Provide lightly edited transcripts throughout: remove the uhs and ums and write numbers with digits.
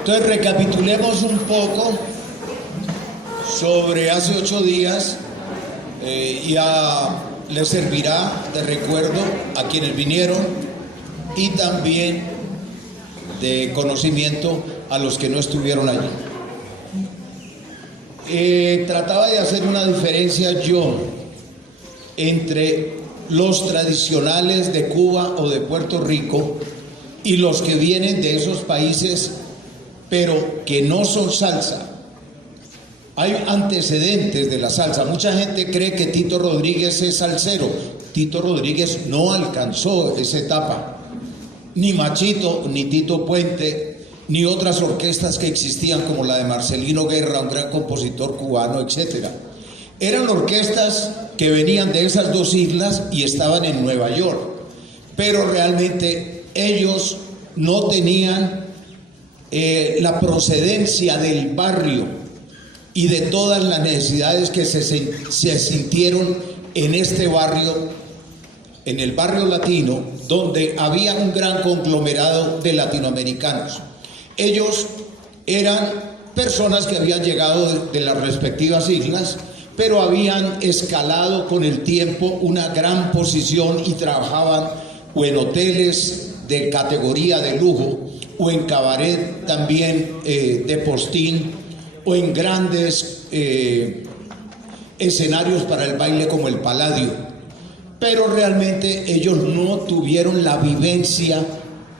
Entonces recapitulemos un poco sobre hace 8 días, ya les servirá de recuerdo a quienes vinieron y también de conocimiento a los que no estuvieron allí. Trataba de hacer una diferencia yo entre los tradicionales de Cuba o de Puerto Rico y los que vienen de esos países pero que no son salsa. Hay antecedentes de la salsa. Mucha gente cree que Tito Rodríguez es salsero. Tito Rodríguez no alcanzó esa etapa. Ni Machito, ni Tito Puente, ni otras orquestas que existían como la de Marcelino Guerra, un gran compositor cubano, etc. Eran orquestas que venían de esas dos islas y estaban en Nueva York. Pero realmente ellos no tenían la procedencia del barrio y de todas las necesidades que se sintieron en este barrio, en el barrio latino, donde había un gran conglomerado de latinoamericanos. Ellos eran personas que habían llegado de las respectivas islas, pero habían escalado con el tiempo una gran posición y trabajaban o en hoteles de categoría de lujo, o en cabaret también de postín, o en grandes escenarios para el baile como el Palladio. Pero realmente ellos no tuvieron la vivencia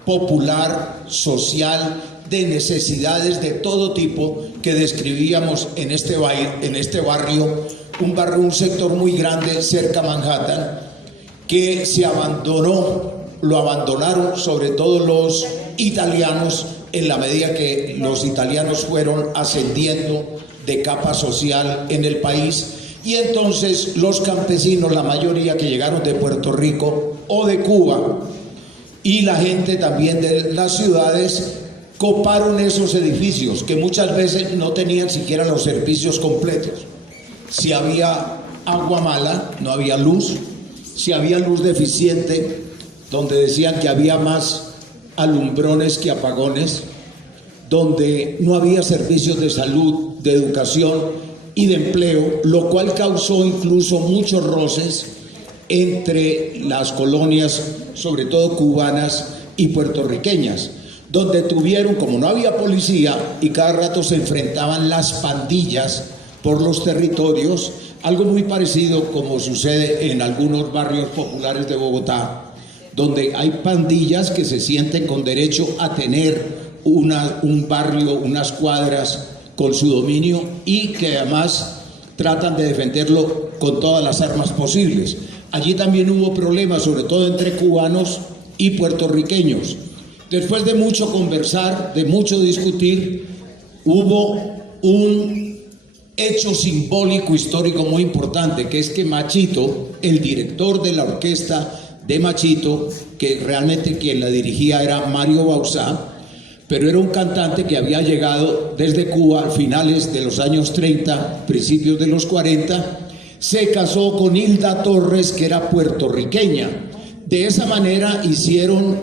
popular, social, de necesidades de todo tipo que describíamos en este barrio, un sector muy grande cerca a Manhattan, que se abandonó. Lo abandonaron sobre todo los italianos en la medida que los italianos fueron ascendiendo de capa social en el país, y entonces los campesinos, la mayoría que llegaron de Puerto Rico o de Cuba, y la gente también de las ciudades, coparon esos edificios que muchas veces no tenían siquiera los servicios completos. Si había agua mala, no había luz. Si había luz deficiente, donde decían que había más alumbrones que apagones, donde no había servicios de salud, de educación y de empleo, lo cual causó incluso muchos roces entre las colonias, sobre todo cubanas y puertorriqueñas, donde tuvieron, como no había policía y cada rato se enfrentaban las pandillas por los territorios, algo muy parecido como sucede en algunos barrios populares de Bogotá, donde hay pandillas que se sienten con derecho a tener un barrio, unas cuadras con su dominio, y que además tratan de defenderlo con todas las armas posibles. Allí también hubo problemas, sobre todo entre cubanos y puertorriqueños. Después de mucho conversar, de mucho discutir, hubo un hecho simbólico histórico muy importante, que es que Machito, el director de la orquesta de Machito, que realmente quien la dirigía era Mario Bauzá, pero era un cantante que había llegado desde Cuba a finales de los años 30, principios de los 40, se casó con Hilda Torres, que era puertorriqueña. De esa manera hicieron,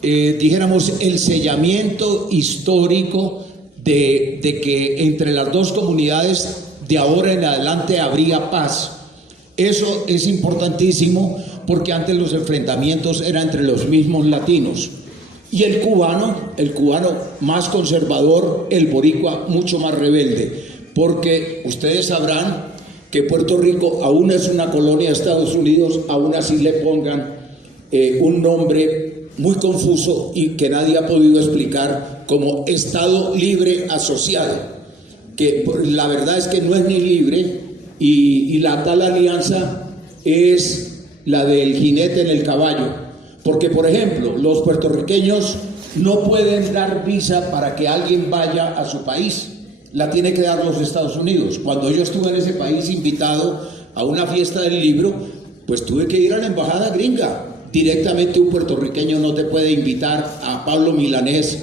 dijéramos, el sellamiento histórico de que entre las dos comunidades de ahora en adelante habría paz. Eso es importantísimo, porque antes los enfrentamientos eran entre los mismos latinos. Y el cubano más conservador, el boricua mucho más rebelde, porque ustedes sabrán que Puerto Rico aún es una colonia de Estados Unidos, aún así le pongan un nombre muy confuso y que nadie ha podido explicar, como Estado Libre Asociado, que la verdad es que no es ni libre, y la tal alianza es la del jinete en el caballo, porque por ejemplo los puertorriqueños no pueden dar visa para que alguien vaya a su país, la tiene que dar los Estados Unidos. Cuando yo estuve en ese país invitado a una fiesta del libro, pues tuve que ir a la embajada gringa. Directamente un puertorriqueño no te puede invitar a Pablo Milanés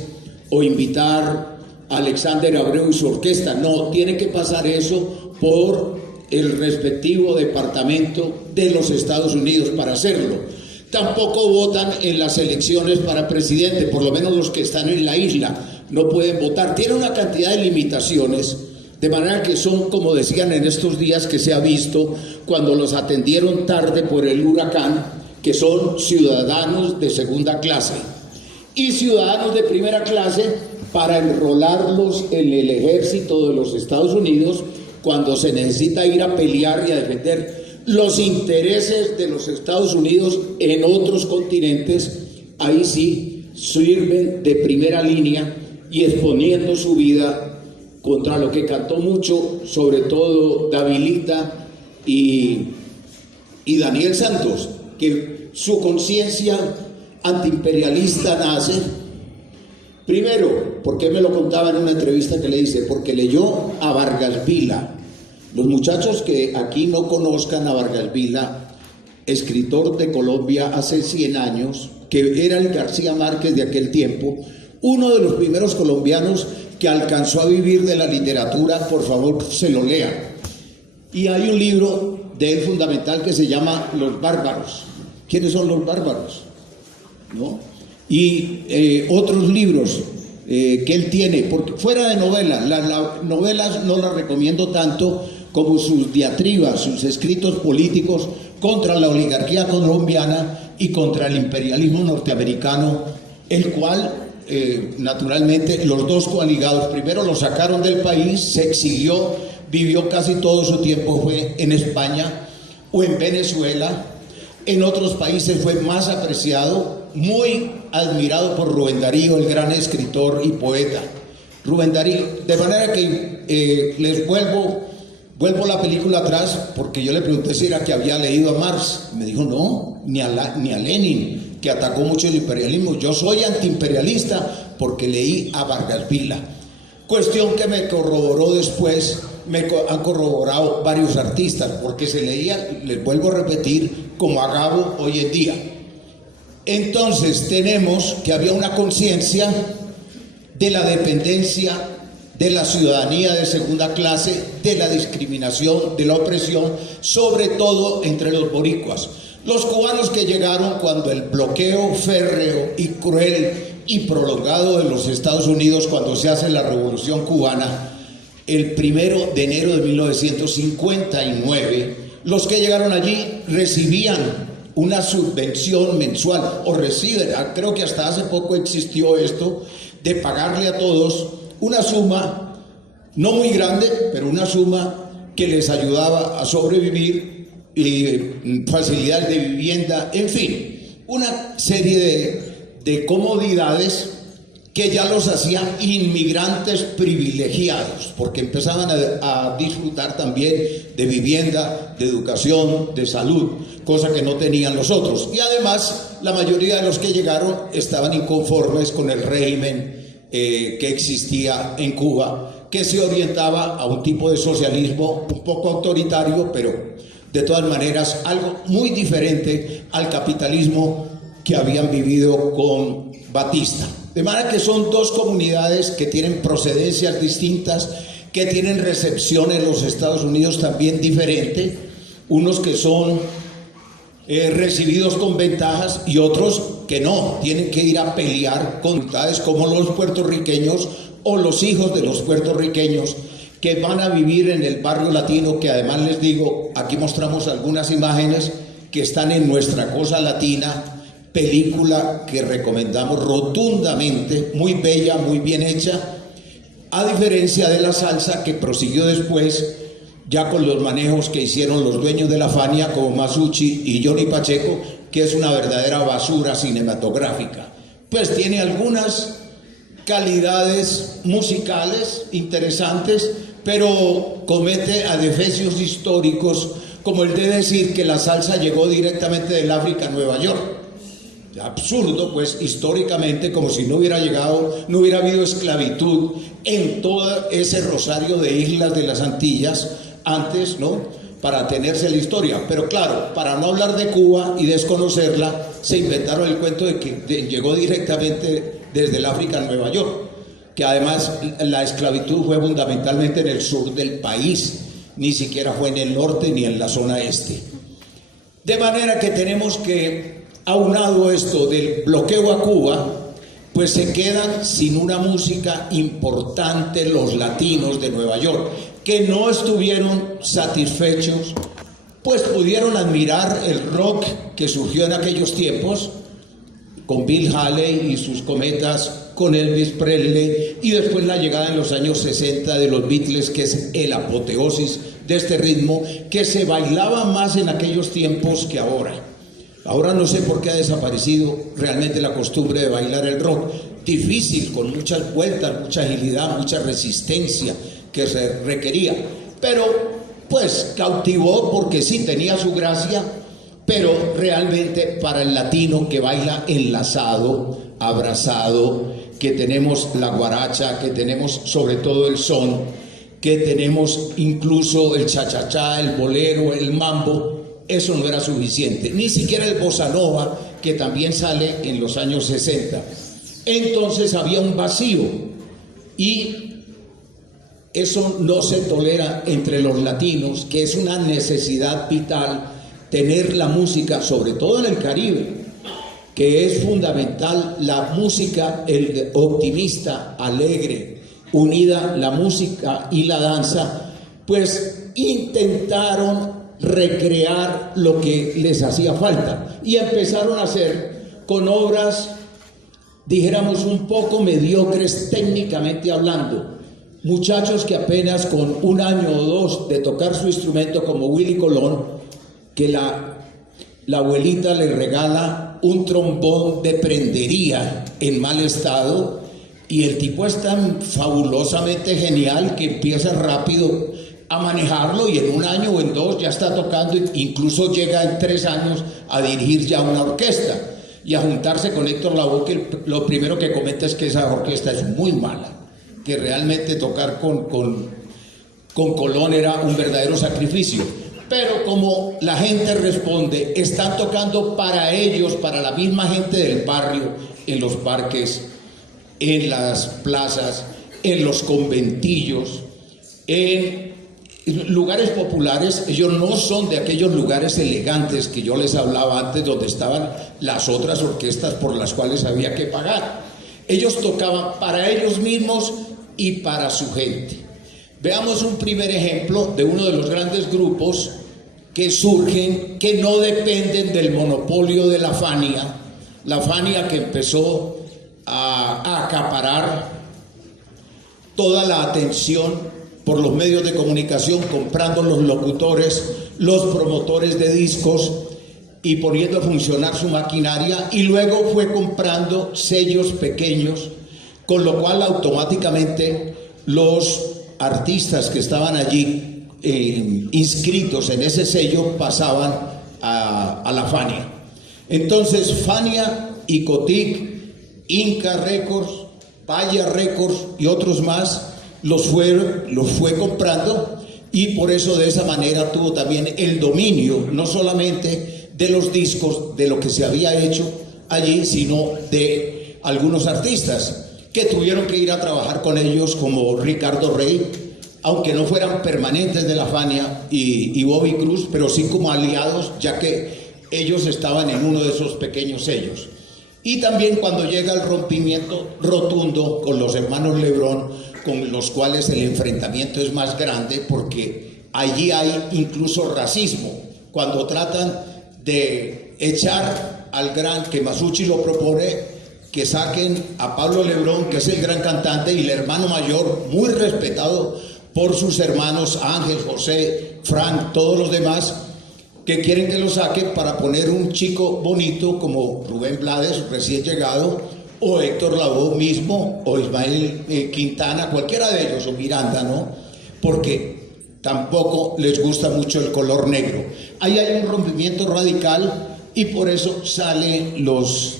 o invitar a Alexander Abreu y su orquesta, no, tiene que pasar eso por el respectivo departamento de los Estados Unidos para hacerlo. Tampoco votan en las elecciones para presidente, por lo menos los que están en la isla, no pueden votar. Tiene una cantidad de limitaciones, de manera que son, como decían en estos días que se ha visto, cuando los atendieron tarde por el huracán, que son ciudadanos de segunda clase y ciudadanos de primera clase para enrolarlos en el ejército de los Estados Unidos cuando se necesita ir a pelear y a defender los intereses de los Estados Unidos en otros continentes. Ahí sí sirven de primera línea y exponiendo su vida contra lo que cantó mucho, sobre todo Davilita y Daniel Santos, que su conciencia antiimperialista nace, primero, porque me lo contaba en una entrevista que le hice, porque leyó a Vargas Vila. Los muchachos que aquí no conozcan a Vargas Vila, escritor de Colombia hace 100 años, que era el García Márquez de aquel tiempo, uno de los primeros colombianos que alcanzó a vivir de la literatura, por favor se lo lean. Y hay un libro de él fundamental que se llama Los Bárbaros. ¿Quiénes son los bárbaros? ¿No? Y otros libros que él tiene, porque fuera de novelas, las novelas no las recomiendo tanto como sus diatribas, sus escritos políticos contra la oligarquía colombiana y contra el imperialismo norteamericano, el cual naturalmente los dos coaligados primero lo sacaron del país, se exilió, vivió casi todo su tiempo fue en España o en Venezuela. En otros países fue más apreciado, muy admirado por Rubén Darío, el gran escritor y poeta. Rubén Darío, de manera que les vuelvo la película atrás, porque yo le pregunté si era que había leído a Marx. Me dijo no, ni a Lenin, que atacó mucho el imperialismo. Yo soy antiimperialista porque leí a Vargas Vila. Cuestión que me corroboró después, me han corroborado varios artistas, porque se leía, les vuelvo a repetir, como a Gabo hoy en día. Entonces tenemos que había una conciencia de la dependencia, de la ciudadanía de segunda clase, de la discriminación, de la opresión, sobre todo entre los boricuas. Los cubanos que llegaron cuando el bloqueo férreo y cruel y prolongado de los Estados Unidos, cuando se hace la Revolución Cubana, el 1 de enero de 1959, los que llegaron allí recibían una subvención mensual, o reciben, creo que hasta hace poco existió esto, de pagarle a todos una suma, no muy grande, pero una suma que les ayudaba a sobrevivir, y facilidades de vivienda, en fin, una serie de comodidades que ya los hacían inmigrantes privilegiados, porque empezaban a disfrutar también de vivienda, de educación, de salud, cosa que no tenían los otros. Y además, la mayoría de los que llegaron estaban inconformes con el régimen que existía en Cuba, que se orientaba a un tipo de socialismo un poco autoritario, pero de todas maneras algo muy diferente al capitalismo que habían vivido con Batista. De manera que son dos comunidades que tienen procedencias distintas, que tienen recepción en los Estados Unidos también diferente, unos que son recibidos con ventajas y otros que no, tienen que ir a pelear con dificultades, como los puertorriqueños o los hijos de los puertorriqueños que van a vivir en el barrio latino, que además les digo, aquí mostramos algunas imágenes que están en Nuestra Cosa Latina, película que recomendamos rotundamente, muy bella, muy bien hecha, a diferencia de La Salsa, que prosiguió después, ya con los manejos que hicieron los dueños de la Fania, como Masucci y Johnny Pacheco, que es una verdadera basura cinematográfica. Pues tiene algunas calidades musicales interesantes, pero comete adefesios históricos, como el de decir que la salsa llegó directamente del África a Nueva York. Absurdo, pues, históricamente, como si no hubiera llegado, no hubiera habido esclavitud en todo ese rosario de islas de las Antillas antes, ¿no?, para tenerse la historia. Pero claro, para no hablar de Cuba y desconocerla, se inventaron el cuento de que llegó directamente desde el África a Nueva York, que además la esclavitud fue fundamentalmente en el sur del país, ni siquiera fue en el norte ni en la zona este. De manera que tenemos que, aunado esto del bloqueo a Cuba, pues se quedan sin una música importante los latinos de Nueva York, que no estuvieron satisfechos, pues pudieron admirar el rock que surgió en aquellos tiempos, con Bill Haley y sus cometas, con Elvis Presley, y después la llegada en los años 60 de los Beatles, que es el apoteosis de este ritmo, que se bailaba más en aquellos tiempos que ahora. Ahora no sé por qué ha desaparecido realmente la costumbre de bailar el rock. Difícil, con muchas vueltas, mucha agilidad, mucha resistencia que se requería. Pero pues cautivó porque sí tenía su gracia, pero realmente para el latino que baila enlazado, abrazado, que tenemos la guaracha, que tenemos sobre todo el son, que tenemos incluso el cha-cha-cha, el bolero, el mambo, eso no era suficiente, ni siquiera el bossa nova, que también sale en los años 60. Entonces había un vacío y eso no se tolera entre los latinos, que es una necesidad vital tener la música, sobre todo en el Caribe, que es fundamental la música optimista, alegre, unida la música y la danza, pues intentaron recrear lo que les hacía falta y empezaron a hacer con obras, dijéramos, un poco mediocres técnicamente hablando. Muchachos que apenas con 1 año o 2 de tocar su instrumento, como Willy Colón, que la abuelita le regala un trombón de prendería en mal estado, y el tipo es tan fabulosamente genial que empieza rápido a manejarlo y en 1 año o en 2 ya está tocando, incluso llega en 3 años a dirigir ya una orquesta y a juntarse con Héctor Lavoe, que lo primero que comenta es que esa orquesta es muy mala, que realmente tocar con Colón era un verdadero sacrificio. Pero como la gente responde, están tocando para ellos, para la misma gente del barrio, en los parques, en las plazas, en los conventillos, en lugares populares. Ellos no son de aquellos lugares elegantes que yo les hablaba antes, donde estaban las otras orquestas por las cuales había que pagar. Ellos tocaban para ellos mismos y para su gente. Veamos un primer ejemplo de uno de los grandes grupos que surgen, que no dependen del monopolio de la Fania que empezó a acaparar toda la atención por los medios de comunicación, comprando los locutores, los promotores de discos y poniendo a funcionar su maquinaria, y luego fue comprando sellos pequeños, con lo cual automáticamente los artistas que estaban allí inscritos en ese sello pasaban a la Fania. Entonces Fania, Icotic, Inca Records, Paya Records y otros más los fue comprando, y por eso de esa manera tuvo también el dominio no solamente de los discos, de lo que se había hecho allí, sino de algunos artistas que tuvieron que ir a trabajar con ellos, como Ricardo Rey, aunque no fueran permanentes de la Fania, y Bobby Cruz, pero sí como aliados, ya que ellos estaban en uno de esos pequeños sellos. Y también cuando llega el rompimiento rotundo con los hermanos Lebrón, con los cuales el enfrentamiento es más grande, porque allí hay incluso racismo, cuando tratan de echar al gran, que Masucci lo propone, que saquen a Pablo Lebrón, que es el gran cantante, y el hermano mayor, muy respetado por sus hermanos Ángel, José, Frank, todos los demás, que quieren que lo saquen para poner un chico bonito como Rubén Blades, recién llegado, o Héctor Lavoe mismo, o Ismael Quintana, cualquiera de ellos, o Miranda, ¿no? Porque tampoco les gusta mucho el color negro. Ahí hay un rompimiento radical, y por eso salen los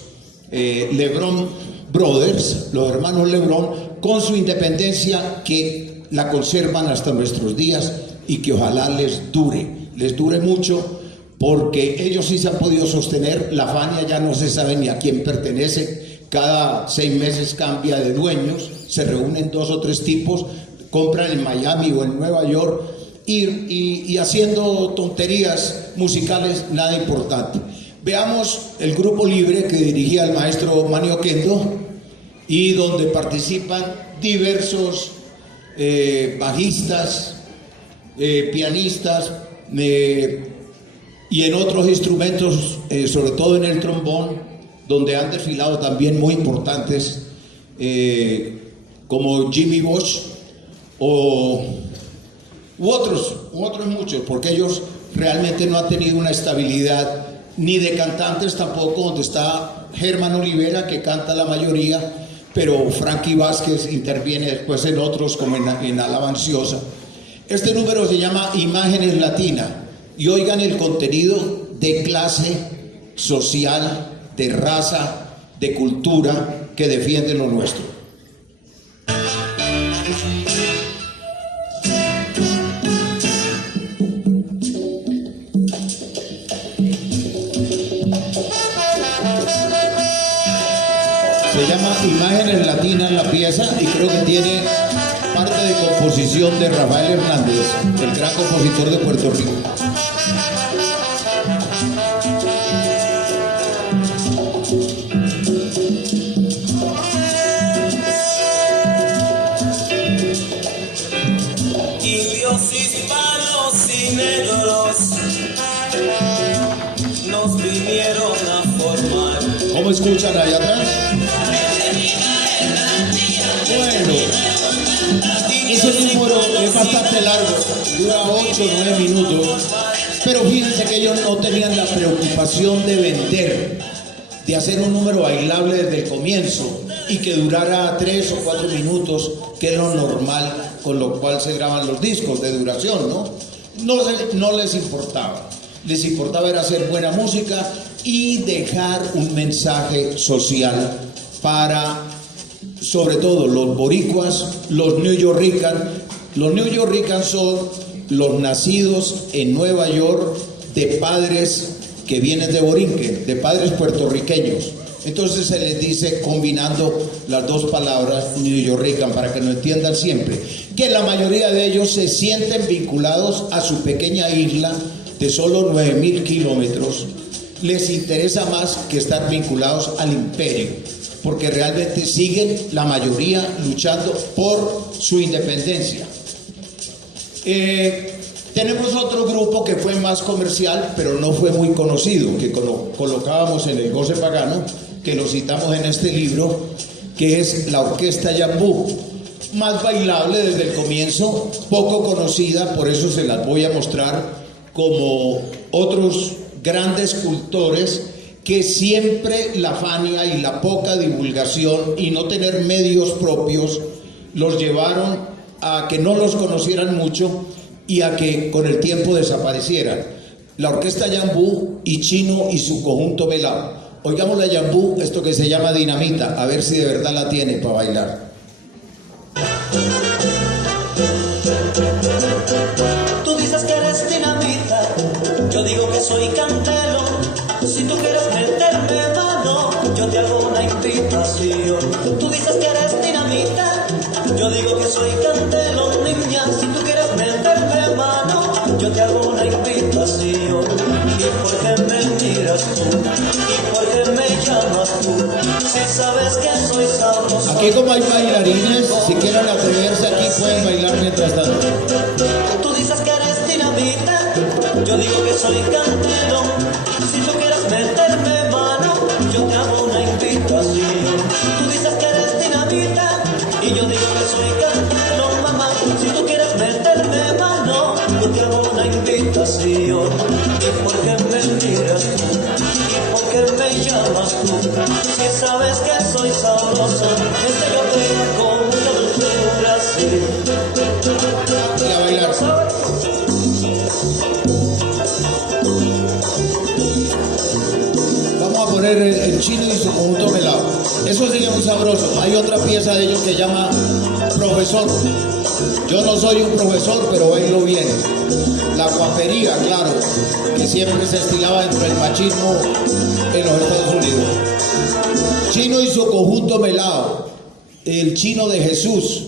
Lebrón Brothers, los hermanos Lebrón, con su independencia, que la conservan hasta nuestros días, y que ojalá les dure mucho, porque ellos sí se han podido sostener. La Fania ya no se sabe ni a quién pertenece, cada 6 meses cambia de dueños, se reúnen 2 o 3 tipos, compran en Miami o en Nueva York, y haciendo tonterías musicales nada importante. Veamos el grupo libre que dirigía el maestro Manio Kendo, y donde participan diversos bajistas, pianistas y en otros instrumentos, sobre todo en el trombón, donde han desfilado también muy importantes como Jimmy Bosch u otros muchos, porque ellos realmente no han tenido una estabilidad, ni de cantantes tampoco, donde está Germán Olivera, que canta la mayoría, pero Frankie Vázquez interviene después en otros, como en Alabanciosa. Este número se llama Imágenes Latinas, y oigan el contenido de clase social, de raza, de cultura, que defiende lo nuestro. Se llama Imágenes Latinas la pieza, y creo que tiene parte de composición de Rafael Hernández, el gran compositor de Puerto Rico. Indios, hispanos y negros nos vinieron a formar. ¿Cómo escuchan allá atrás? Bueno, ese número es bastante largo, dura 8 o 9 minutos, pero fíjense que ellos no tenían la preocupación de vender, de hacer un número bailable desde el comienzo y que durara 3 o 4 minutos, que es lo normal con lo cual se graban los discos de duración, ¿no? No les importaba. Les importaba era hacer buena música y dejar un mensaje social para, sobre todo, los boricuas, los newyorricanos. Los newyorricanos son los nacidos en Nueva York de padres que vienen de Borinquen, de padres puertorriqueños. Entonces se les dice, combinando las dos palabras, newyorrican, para que lo entiendan siempre, que la mayoría de ellos se sienten vinculados a su pequeña isla de solo 9.000 kilómetros. Les interesa más que estar vinculados al imperio, porque realmente siguen la mayoría luchando por su independencia. Tenemos otro grupo que fue más comercial, pero no fue muy conocido, que colocábamos en el Goce Pagano, que lo citamos en este libro, que es la Orquesta Yambú, más bailable desde el comienzo, poco conocida, por eso se las voy a mostrar, como otros grandes cultores que siempre la fania y la poca divulgación y no tener medios propios los llevaron a que no los conocieran mucho y a que con el tiempo desaparecieran. La Orquesta Yambú y Chino y su conjunto Velao. Oigamos la Yambú, esto que se llama Dinamita, a ver si de verdad la tiene para bailar. Tú dices que eres dinamita, yo digo que soy candelo. Si tú quieres meterme mano, yo te hago una invitación. Tú dices que eres dinamita, yo digo que soy candelo, niña. Si tú quieres meterme mano, yo te hago una invitación. ¿Y por qué me miras tú? ¿Y por qué me llamas tú? Si sabes que soy sabroso. Aquí como hay bailarines, si quieren atreverse aquí pueden bailar mientras tanto. Tú dices que eres dinamita, yo digo que soy candelo. Si tú quieres meterme mano, yo te hago una invitación. Tú dices que eres dinamita y yo digo que soy candelo, mamá. Si tú quieres meterme mano, yo te hago una invitación. ¿Y por qué me miras tú? ¿Y por qué me llamas tú? Si sabes que soy sabroso, es que yo tengo mucha dulzura así. Y a bailar. Vamos a poner el Chino y su conjunto Velao. Eso sería muy sabroso. Hay otra pieza de ellos que llama Profesor. Yo no soy un profesor, pero bailo bien. La guapería, claro, que siempre se estilaba dentro del machismo en los Estados Unidos. Chino y su conjunto Velao. El Chino de Jesús,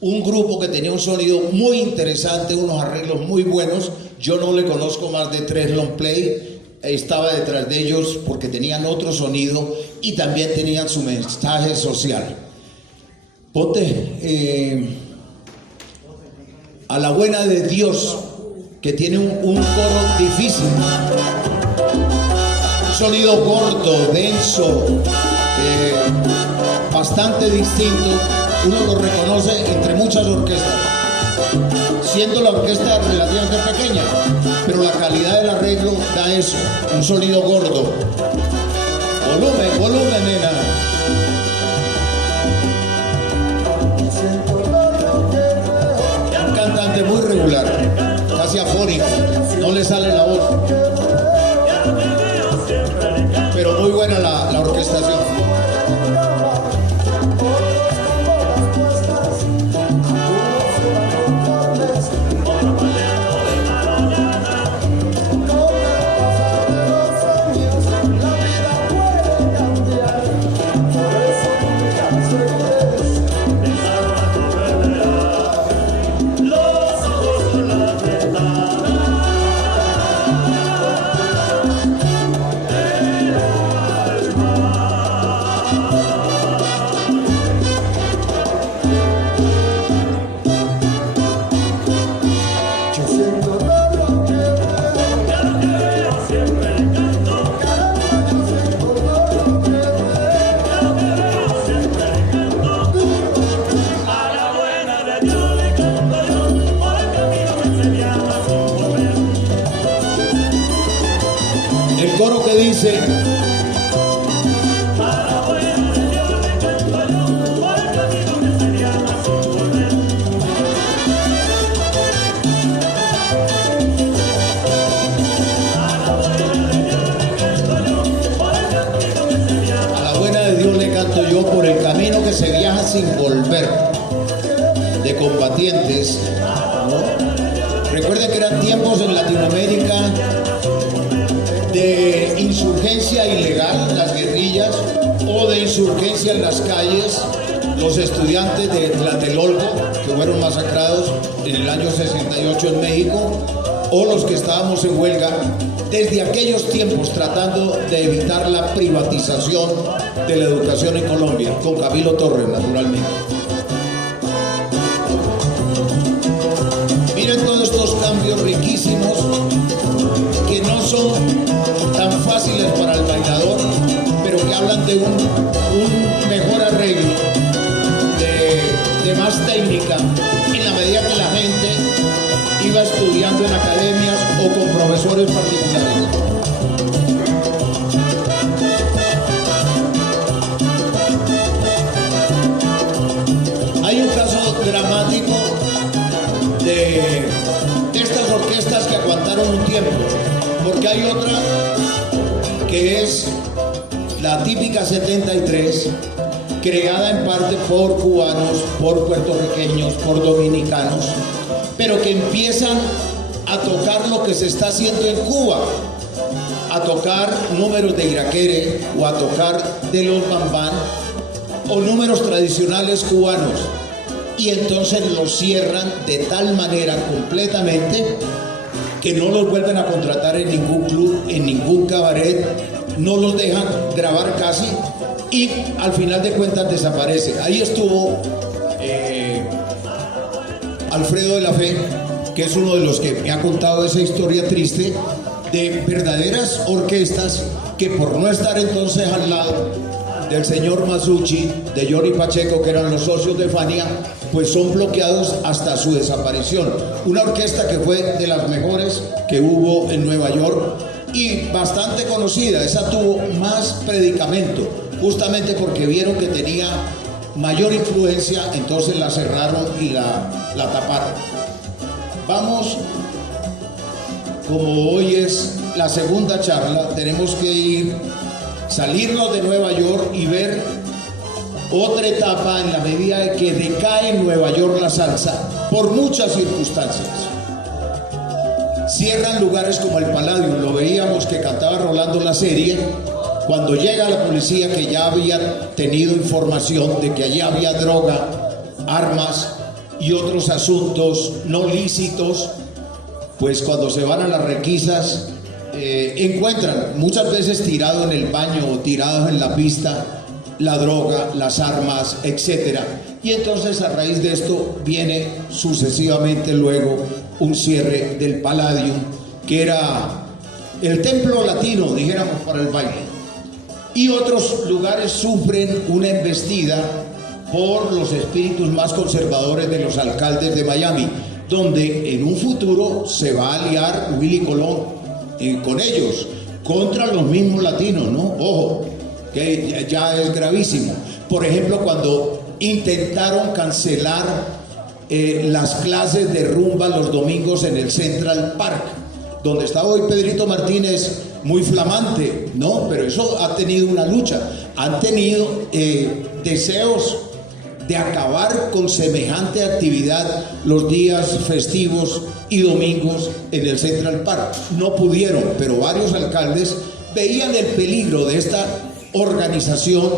un grupo que tenía un sonido muy interesante, unos arreglos muy buenos. Yo no le conozco más de 3 long play. Estaba detrás de ellos porque tenían otro sonido y también tenían su mensaje social. Ponte a la buena de Dios, que tiene un coro difícil, un sonido corto, denso, bastante distinto. Uno lo reconoce entre muchas orquestas, siendo la orquesta relativamente pequeña, pero la calidad del arreglo da eso, un sonido gordo. Volumen, volumen, nena. Un cantante muy regular, casi afónico, no le sale la voz, pero muy buena la orquestación. El coro que dice: a la buena de Dios le canto yo por el camino que se viaja sin volver, de Combatientes, ¿no? Recuerden que eran tiempos en Latinoamérica de insurgencia ilegal, las guerrillas, o de insurgencia en las calles, los estudiantes de Tlatelolco, que fueron masacrados en el año 68 en México, o los que estábamos en huelga desde aquellos tiempos tratando de evitar la privatización de la educación en Colombia, con Camilo Torres, naturalmente. Miren todos estos cambios riquísimos que no son tan fáciles para el bailador, pero que hablan de un mejor arreglo, de más técnica, en la medida que la gente iba estudiando en academias o con profesores particulares. Hay un caso dramático de estas orquestas que aguantaron un tiempo, porque hay otra que es la típica 73, creada en parte por cubanos, por puertorriqueños, por dominicanos, pero que empiezan a tocar lo que se está haciendo en Cuba, a tocar números de Iraquere o a tocar de los bambán o números tradicionales cubanos, y entonces los cierran de tal manera completamente que no los vuelven a contratar en ningún club, en ningún cabaret, no los dejan grabar casi, y al final de cuentas desaparece. Ahí estuvo Alfredo de la Fe, que es uno de los que me ha contado esa historia triste de verdaderas orquestas que por no estar entonces al lado del señor Masucci, de Johnny Pacheco, que eran los socios de Fania, pues son bloqueados hasta su desaparición. Una orquesta que fue de las mejores que hubo en Nueva York y bastante conocida. Esa tuvo más predicamento, justamente porque vieron que tenía mayor influencia, entonces la cerraron y la taparon. Vamos, como hoy es la segunda charla, tenemos que salirnos de Nueva York y ver otra etapa en la medida de que decae en Nueva York la salsa por muchas circunstancias. Cierran lugares como el Palladium, lo veíamos que cantaba Rolando la serie, cuando llega la policía que ya había tenido información de que allí había droga, armas y otros asuntos no lícitos, pues cuando se van a las requisas encuentran muchas veces tirado en el baño o tirados en la pista la droga, las armas, etcétera. Y entonces a raíz de esto viene sucesivamente luego un cierre del Palladium, que era el templo latino, dijéramos, para el baile. Y otros lugares sufren una embestida por los espíritus más conservadores de los alcaldes de Miami, donde en un futuro se va a aliar Willy Colón con ellos, contra los mismos latinos, ¿no? Ojo, que ya es gravísimo. Por ejemplo, cuando intentaron cancelar las clases de rumba los domingos en el Central Park, donde está hoy Pedrito Martínez, muy flamante, ¿no? Pero eso ha tenido una lucha. Han tenido deseos de acabar con semejante actividad los días festivos y domingos en el Central Park. No pudieron, pero varios alcaldes veían el peligro de esta organización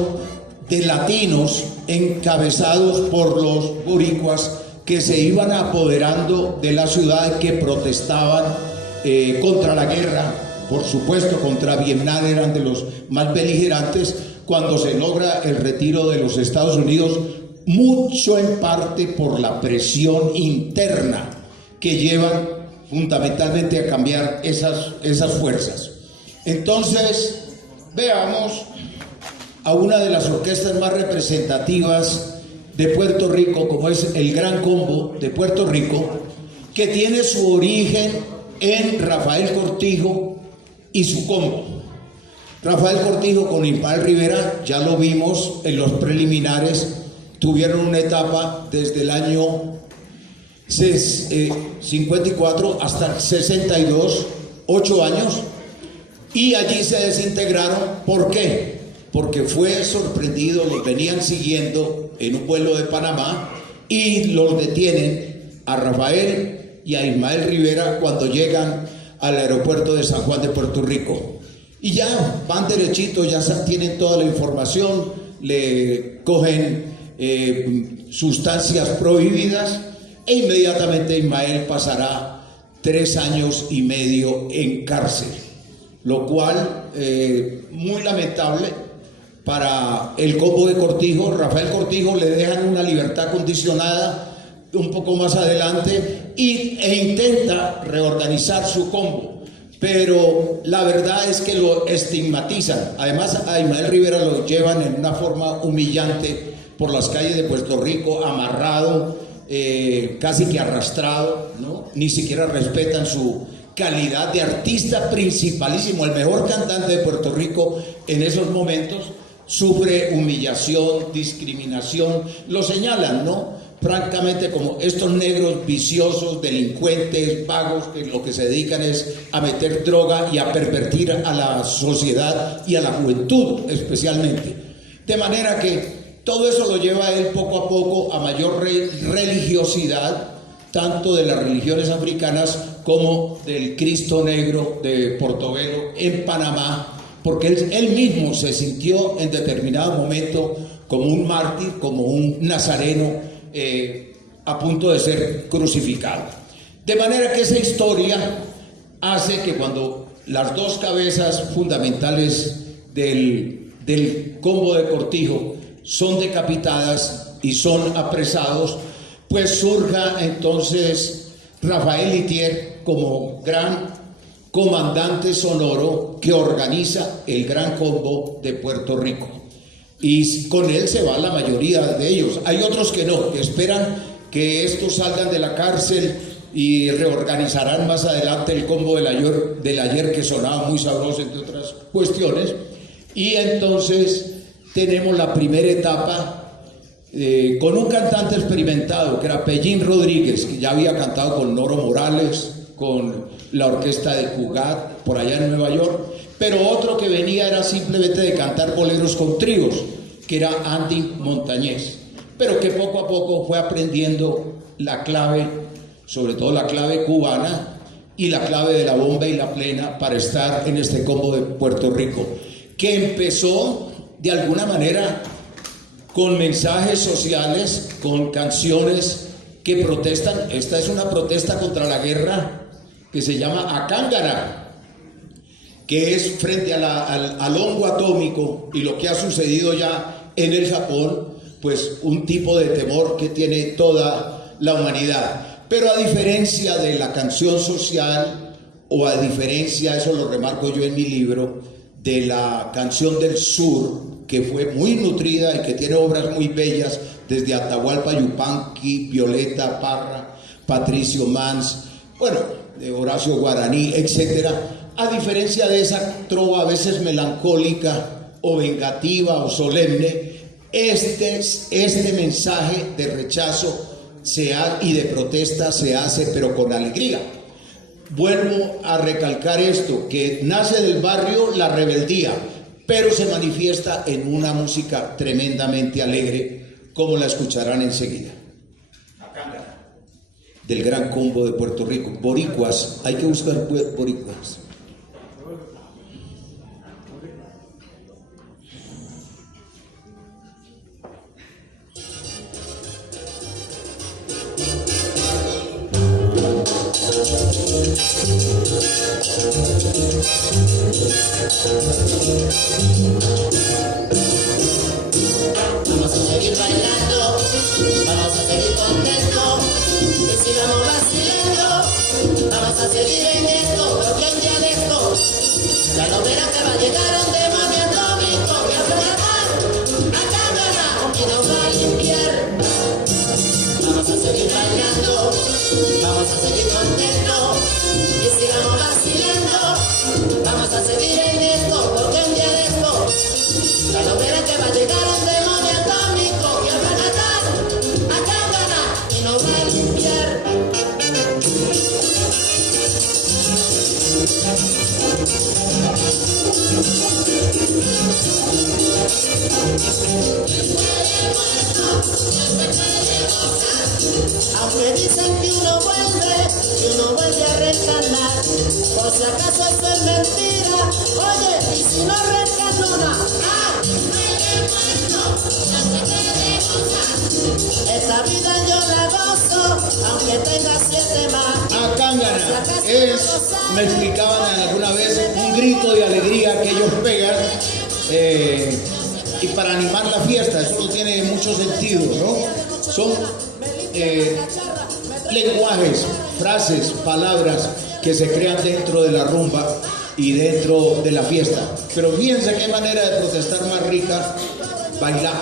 de latinos encabezados por los boricuas que se iban apoderando de la ciudad, que protestaban contra la guerra, por supuesto contra Vietnam, eran de los más beligerantes cuando se logra el retiro de los Estados Unidos, mucho en parte por la presión interna que llevan fundamentalmente a cambiar esas fuerzas. Entonces, veamos a una de las orquestas más representativas de Puerto Rico, como es el Gran Combo de Puerto Rico, que tiene su origen en Rafael Cortijo y su combo. Rafael Cortijo con Ismael Rivera, ya lo vimos en los preliminares, tuvieron una etapa desde el año 54 hasta el 62, 8 años, y allí se desintegraron. ¿Por qué? Porque fue sorprendido, los venían siguiendo en un vuelo de Panamá y los detienen a Rafael y a Ismael Rivera cuando llegan al aeropuerto de San Juan de Puerto Rico. Y ya van derechito, ya tienen toda la información, le cogen sustancias prohibidas e inmediatamente Ismael pasará 3 años y medio en cárcel, lo cual muy lamentable para el combo de Cortijo. Rafael Cortijo le dejan una libertad condicionada un poco más adelante e intenta reorganizar su combo, pero la verdad es que lo estigmatizan. Además, a Ismael Rivera lo llevan en una forma humillante por las calles de Puerto Rico, amarrado, casi que arrastrado, ¿no? Ni siquiera respetan su calidad de artista principalísimo, el mejor cantante de Puerto Rico en esos momentos. Sufre humillación, discriminación, lo señalan, ¿no? Francamente, como estos negros viciosos, delincuentes, vagos, que lo que se dedican es a meter droga y a pervertir a la sociedad y a la juventud especialmente. De manera que todo eso lo lleva a él poco a poco a mayor religiosidad, tanto de las religiones africanas como del Cristo Negro de Portobelo en Panamá, porque él mismo se sintió en determinado momento como un mártir, como un nazareno a punto de ser crucificado. De manera que esa historia hace que cuando las dos cabezas fundamentales del combo de Cortijo son decapitadas y son apresados, pues surja entonces Rafael Litier como gran comandante sonoro que organiza el Gran Combo de Puerto Rico. Y con él se va la mayoría de ellos. Hay otros que no, que esperan que estos salgan de la cárcel y reorganizarán más adelante el combo del ayer, que sonaba muy sabroso, entre otras cuestiones. Y entonces tenemos la primera etapa con un cantante experimentado que era Pellín Rodríguez, que ya había cantado con Noro Morales, con la orquesta de Cugat por allá en Nueva York, pero otro que venía era simplemente de cantar boleros con tríos, que era Andy Montañez, pero que poco a poco fue aprendiendo la clave, sobre todo la clave cubana y la clave de la bomba y la plena para estar en este combo de Puerto Rico, que empezó de alguna manera con mensajes sociales, con canciones que protestan. Esta es una protesta contra la guerra que se llama Acángara, que es frente al hongo atómico y lo que ha sucedido ya en el Japón, pues un tipo de temor que tiene toda la humanidad. Pero a diferencia de la canción social, o a diferencia, eso lo remarco yo en mi libro, de la canción del sur, que fue muy nutrida y que tiene obras muy bellas, desde Atahualpa Yupanqui, Violeta Parra, Patricio Mans, bueno, de Horacio Guaraní, etcétera. A diferencia de esa trova a veces melancólica o vengativa o solemne, este mensaje de rechazo y de protesta se hace, pero con alegría. Vuelvo a recalcar esto, que nace del barrio la rebeldía, pero se manifiesta en una música tremendamente alegre, como la escucharán enseguida. Del Gran Combo de Puerto Rico. Boricuas, hay que buscar boricuas. Vamos a seguir bailando, vamos a seguir contentos y sigamos vacilando. Vamos a seguir en esto, porque un día de esto ya no verán que va a llegar un demonio atómico que hace matar a cámara y nos va a limpiar. Vamos a seguir bailando, vamos a seguir contentos y sigamos vacilando. Vamos a seguir en esto, porque un día de esto ya no verán que va a llegar un demonio atómico que va a matar a cámara y nos va a limpiar. Aunque dicen que uno vuelve a reencarnar, por si acaso eso es mentira, oye, y si no reencarnona, esta vida yo la gozo, aunque tenga 7 más. Acángana es, me explicaban alguna vez, un grito de alegría que ellos pegan y para animar la fiesta. Eso no tiene mucho sentido, ¿no? Son lenguajes, frases, palabras que se crean dentro de la rumba y dentro de la fiesta. Pero fíjense qué manera de protestar más rica,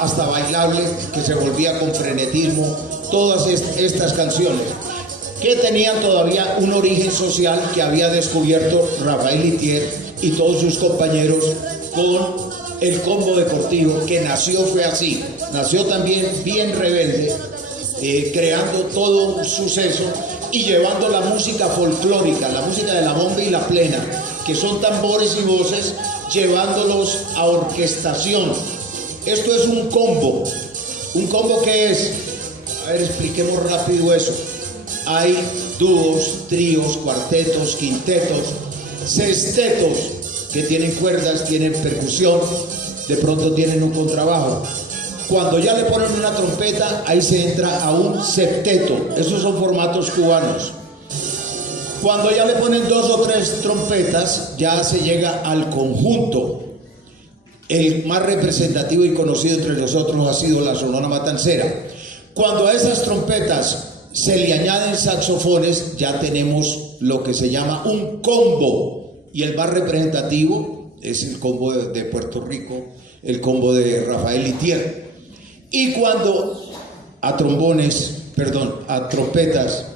hasta bailable, que se volvía con frenetismo, todas estas canciones que tenían todavía un origen social que había descubierto Rafael Itier y todos sus compañeros con el combo deportivo, que fue así, nació también bien rebelde, creando todo un suceso y llevando la música folclórica, la música de la bomba y la plena, que son tambores y voces, llevándolos a orquestación. Esto es un combo. ¿Un combo qué es? A ver, expliquemos rápido eso. Hay dúos, tríos, cuartetos, quintetos, sextetos, que tienen cuerdas, tienen percusión, de pronto tienen un contrabajo. Cuando ya le ponen una trompeta, ahí se entra a un septeto. Esos son formatos cubanos. Cuando ya le ponen 2 o 3 trompetas, ya se llega al conjunto. El más representativo y conocido entre nosotros ha sido la Sonora Matancera. Cuando a esas trompetas se le añaden saxofones, ya tenemos lo que se llama un combo. Y el más representativo es el combo de Puerto Rico, el combo de Rafael Itier. Y cuando a trompetas,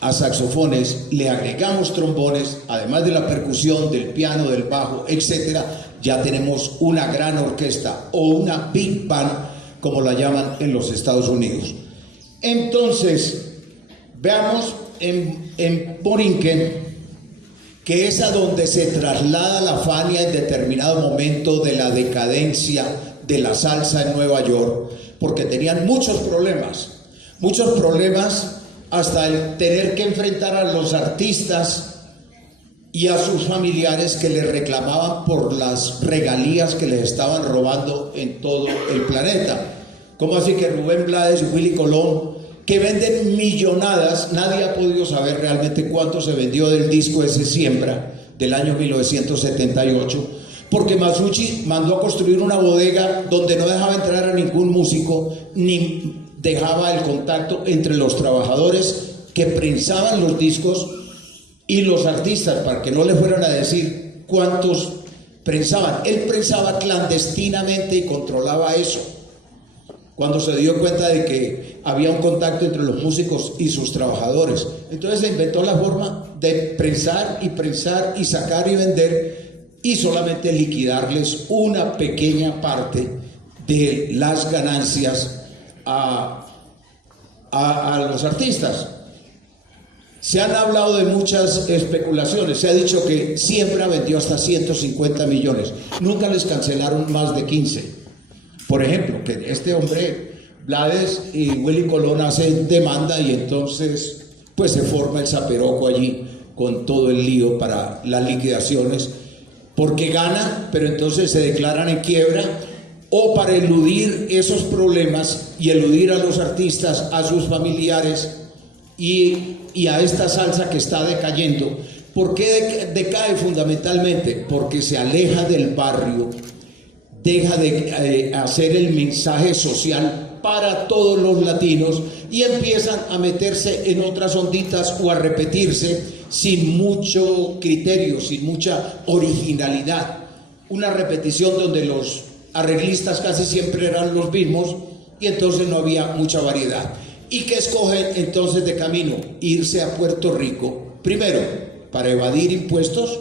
a saxofones le agregamos trombones, además de la percusión, del piano, del bajo, etcétera, ya tenemos una gran orquesta o una big band, como la llaman en los Estados Unidos. Entonces, veamos en Borinquen, que es a donde se traslada la Fania en determinado momento de la decadencia de la salsa en Nueva York, porque tenían muchos problemas hasta el tener que enfrentar a los artistas y a sus familiares que les reclamaban por las regalías que les estaban robando en todo el planeta. ¿Cómo así que Rubén Blades y Willy Colón, que venden millonadas, nadie ha podido saber realmente cuánto se vendió del disco ese Siembra del año 1978, porque Masucci mandó a construir una bodega donde no dejaba entrar a ningún músico, ni dejaba el contacto entre los trabajadores que prensaban los discos y los artistas, para que no le fueran a decir cuántos prensaban. Él prensaba clandestinamente y controlaba eso. Cuando se dio cuenta de que había un contacto entre los músicos y sus trabajadores, entonces se inventó la forma de prensar y sacar y vender, y solamente liquidarles una pequeña parte de las ganancias a los artistas. Se han hablado de muchas especulaciones, se ha dicho que Siembra vendió hasta 150 millones, nunca les cancelaron más de 15. Por ejemplo, que este hombre, Blades y Willy Colón, hacen demanda y entonces pues se forma el zaperoco allí con todo el lío para las liquidaciones, porque ganan, pero entonces se declaran en quiebra, o para eludir esos problemas y eludir a los artistas, a sus familiares y a esta salsa que está decayendo. ¿Por qué decae? Fundamentalmente porque se aleja del barrio, deja de hacer el mensaje social para todos los latinos y empiezan a meterse en otras onditas o a repetirse sin mucho criterio, sin mucha originalidad. Una repetición donde los arreglistas casi siempre eran los mismos y entonces no había mucha variedad. ¿Y qué escogen entonces de camino? Irse a Puerto Rico, primero, para evadir impuestos,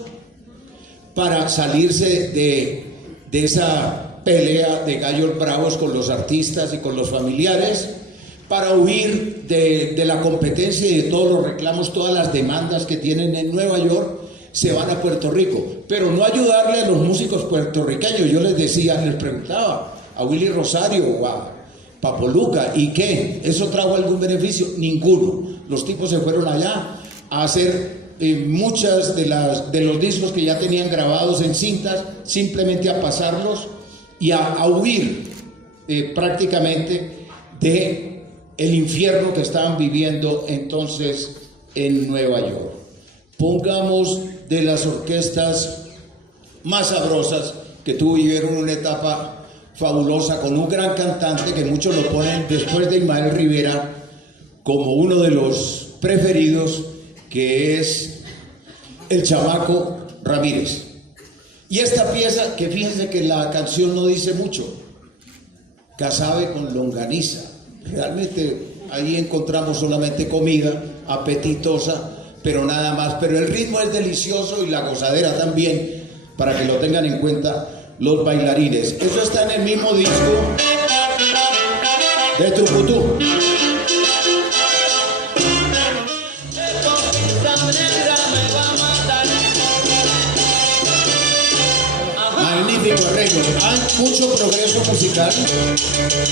para salirse de esa pelea de gallos bravos con los artistas y con los familiares, para huir de la competencia y de todos los reclamos, todas las demandas que tienen en Nueva York, se van a Puerto Rico, pero no ayudarle a los músicos puertorriqueños. Yo les decía, les preguntaba a Willy Rosario o a Papo Luca, ¿y qué? ¿Eso trajo algún beneficio? Ninguno. Los tipos se fueron allá a hacer muchas de los discos que ya tenían grabados en cintas, simplemente a pasarlos y a huir prácticamente de el infierno que estaban viviendo entonces en Nueva York. Pongamos de las orquestas más sabrosas que tuvieron una etapa fabulosa con un gran cantante que muchos lo ponen después de Ismael Rivera como uno de los preferidos, que es el Chamaco Ramírez. Y esta pieza, que fíjense que la canción no dice mucho, Casabe con longaniza. Realmente ahí encontramos solamente comida apetitosa, pero nada más. Pero el ritmo es delicioso y la gozadera también, para que lo tengan en cuenta los bailarines. Eso está en el mismo disco de Trucutú. Magnífico arreglo. Hay mucho progreso musical.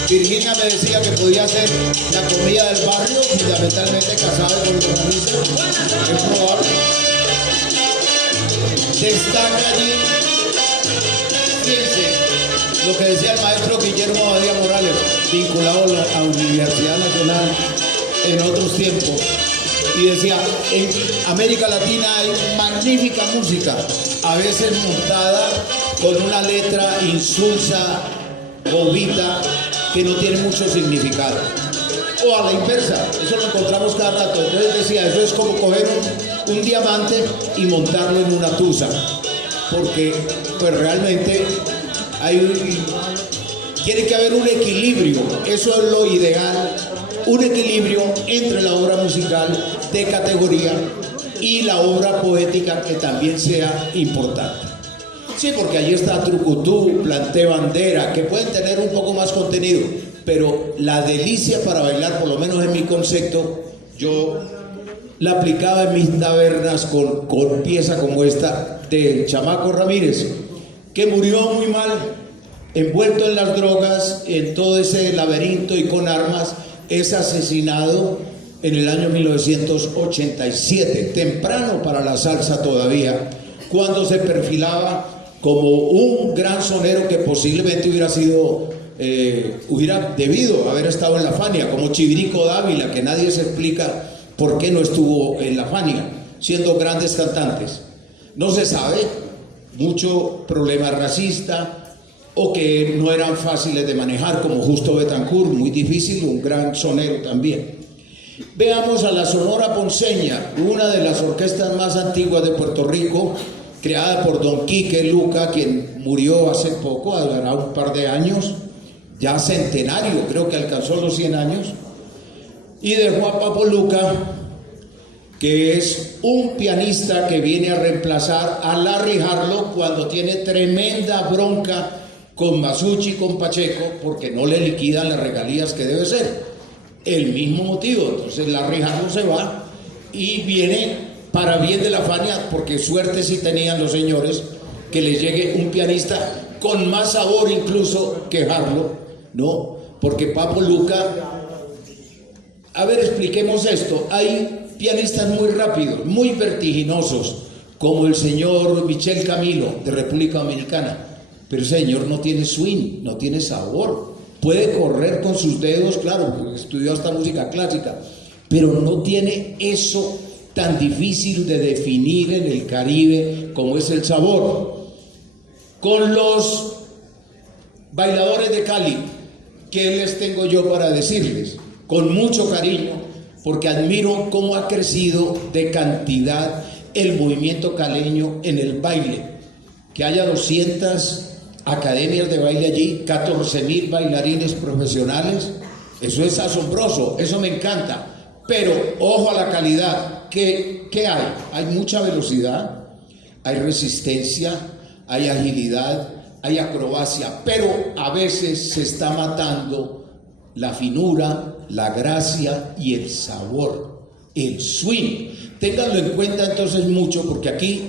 Virginia me decía que podía hacer la comida del barrio, fundamentalmente casada con los camisas. Es probable. Destaca allí, fíjense, lo que decía el maestro Guillermo Abadía Morales, vinculado a la Universidad Nacional en otros tiempos. Y decía, en América Latina hay magnífica música, a veces montada con una letra insulsa, bobita, que no tiene mucho significado. O a la inversa, eso lo encontramos cada rato. Entonces decía, eso es como coger un diamante y montarlo en una tusa, porque pues realmente tiene que haber un equilibrio. Eso es lo ideal, un equilibrio entre la obra musical de categoría y la obra poética que también sea importante. Sí, porque ahí está Trucutú, Planté Bandera, que pueden tener un poco más contenido, pero la delicia para bailar, por lo menos en mi concepto, yo la aplicaba en mis tabernas con pieza como esta del Chamaco Ramírez, que murió muy mal, envuelto en las drogas, en todo ese laberinto y con armas. Es asesinado en el año 1987, temprano para la salsa todavía, cuando se perfilaba como un gran sonero que posiblemente hubiera debido haber estado en la Fania, como Chivirico Dávila, que nadie se explica por qué no estuvo en la Fania, siendo grandes cantantes. No se sabe, mucho problema racista o que no eran fáciles de manejar, como Justo Betancourt, muy difícil, un gran sonero también. Veamos a la Sonora Ponceña, una de las orquestas más antiguas de Puerto Rico, creada por don Quique Luca, quien murió hace poco, hará un par de años, ya centenario, creo que alcanzó los 100 años, y dejó a Papo Luca, que es un pianista que viene a reemplazar a Larry Harlow cuando tiene tremenda bronca con Masucci y con Pacheco, porque no le liquidan las regalías que debe ser. El mismo motivo, entonces Larry Harlow se va y viene para bien de la Fania, porque suerte sí tenían los señores que les llegue un pianista con más sabor incluso que Harlow, ¿no? Porque Papo Luca, a ver, expliquemos esto, hay pianistas muy rápidos, muy vertiginosos, como el señor Michel Camilo de República Dominicana, pero el señor no tiene swing, no tiene sabor, puede correr con sus dedos, claro, porque estudió hasta música clásica, pero no tiene eso tan difícil de definir en el Caribe como es el sabor. Con los bailadores de Cali, ¿qué les tengo yo para decirles? Con mucho cariño, porque admiro cómo ha crecido de cantidad el movimiento caleño en el baile, que haya 200 academias de baile allí, 14,000 bailarines profesionales, eso es asombroso, eso me encanta. Pero ojo a la calidad. ¿Qué hay? Hay mucha velocidad, hay resistencia, hay agilidad, hay acrobacia, pero a veces se está matando la finura, la gracia y el sabor, el swing. Ténganlo en cuenta entonces mucho, porque aquí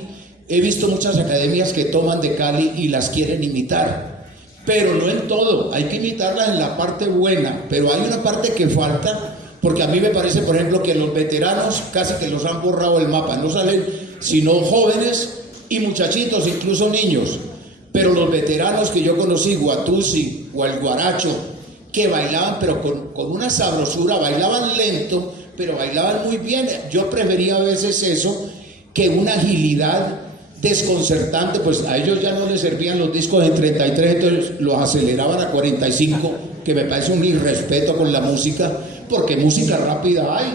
he visto muchas academias que toman de Cali y las quieren imitar, pero no en todo, hay que imitarlas en la parte buena, pero hay una parte que falta. Porque a mí me parece, por ejemplo, que los veteranos casi que los han borrado el mapa, no salen sino jóvenes y muchachitos, incluso niños. Pero los veteranos que yo conocí, Guatusi o el Guaracho, que bailaban pero con una sabrosura, bailaban lento, pero bailaban muy bien. Yo prefería a veces eso que una agilidad desconcertante, pues a ellos ya no les servían los discos en 33, entonces los aceleraban a 45, que me parece un irrespeto con la música, porque música rápida hay,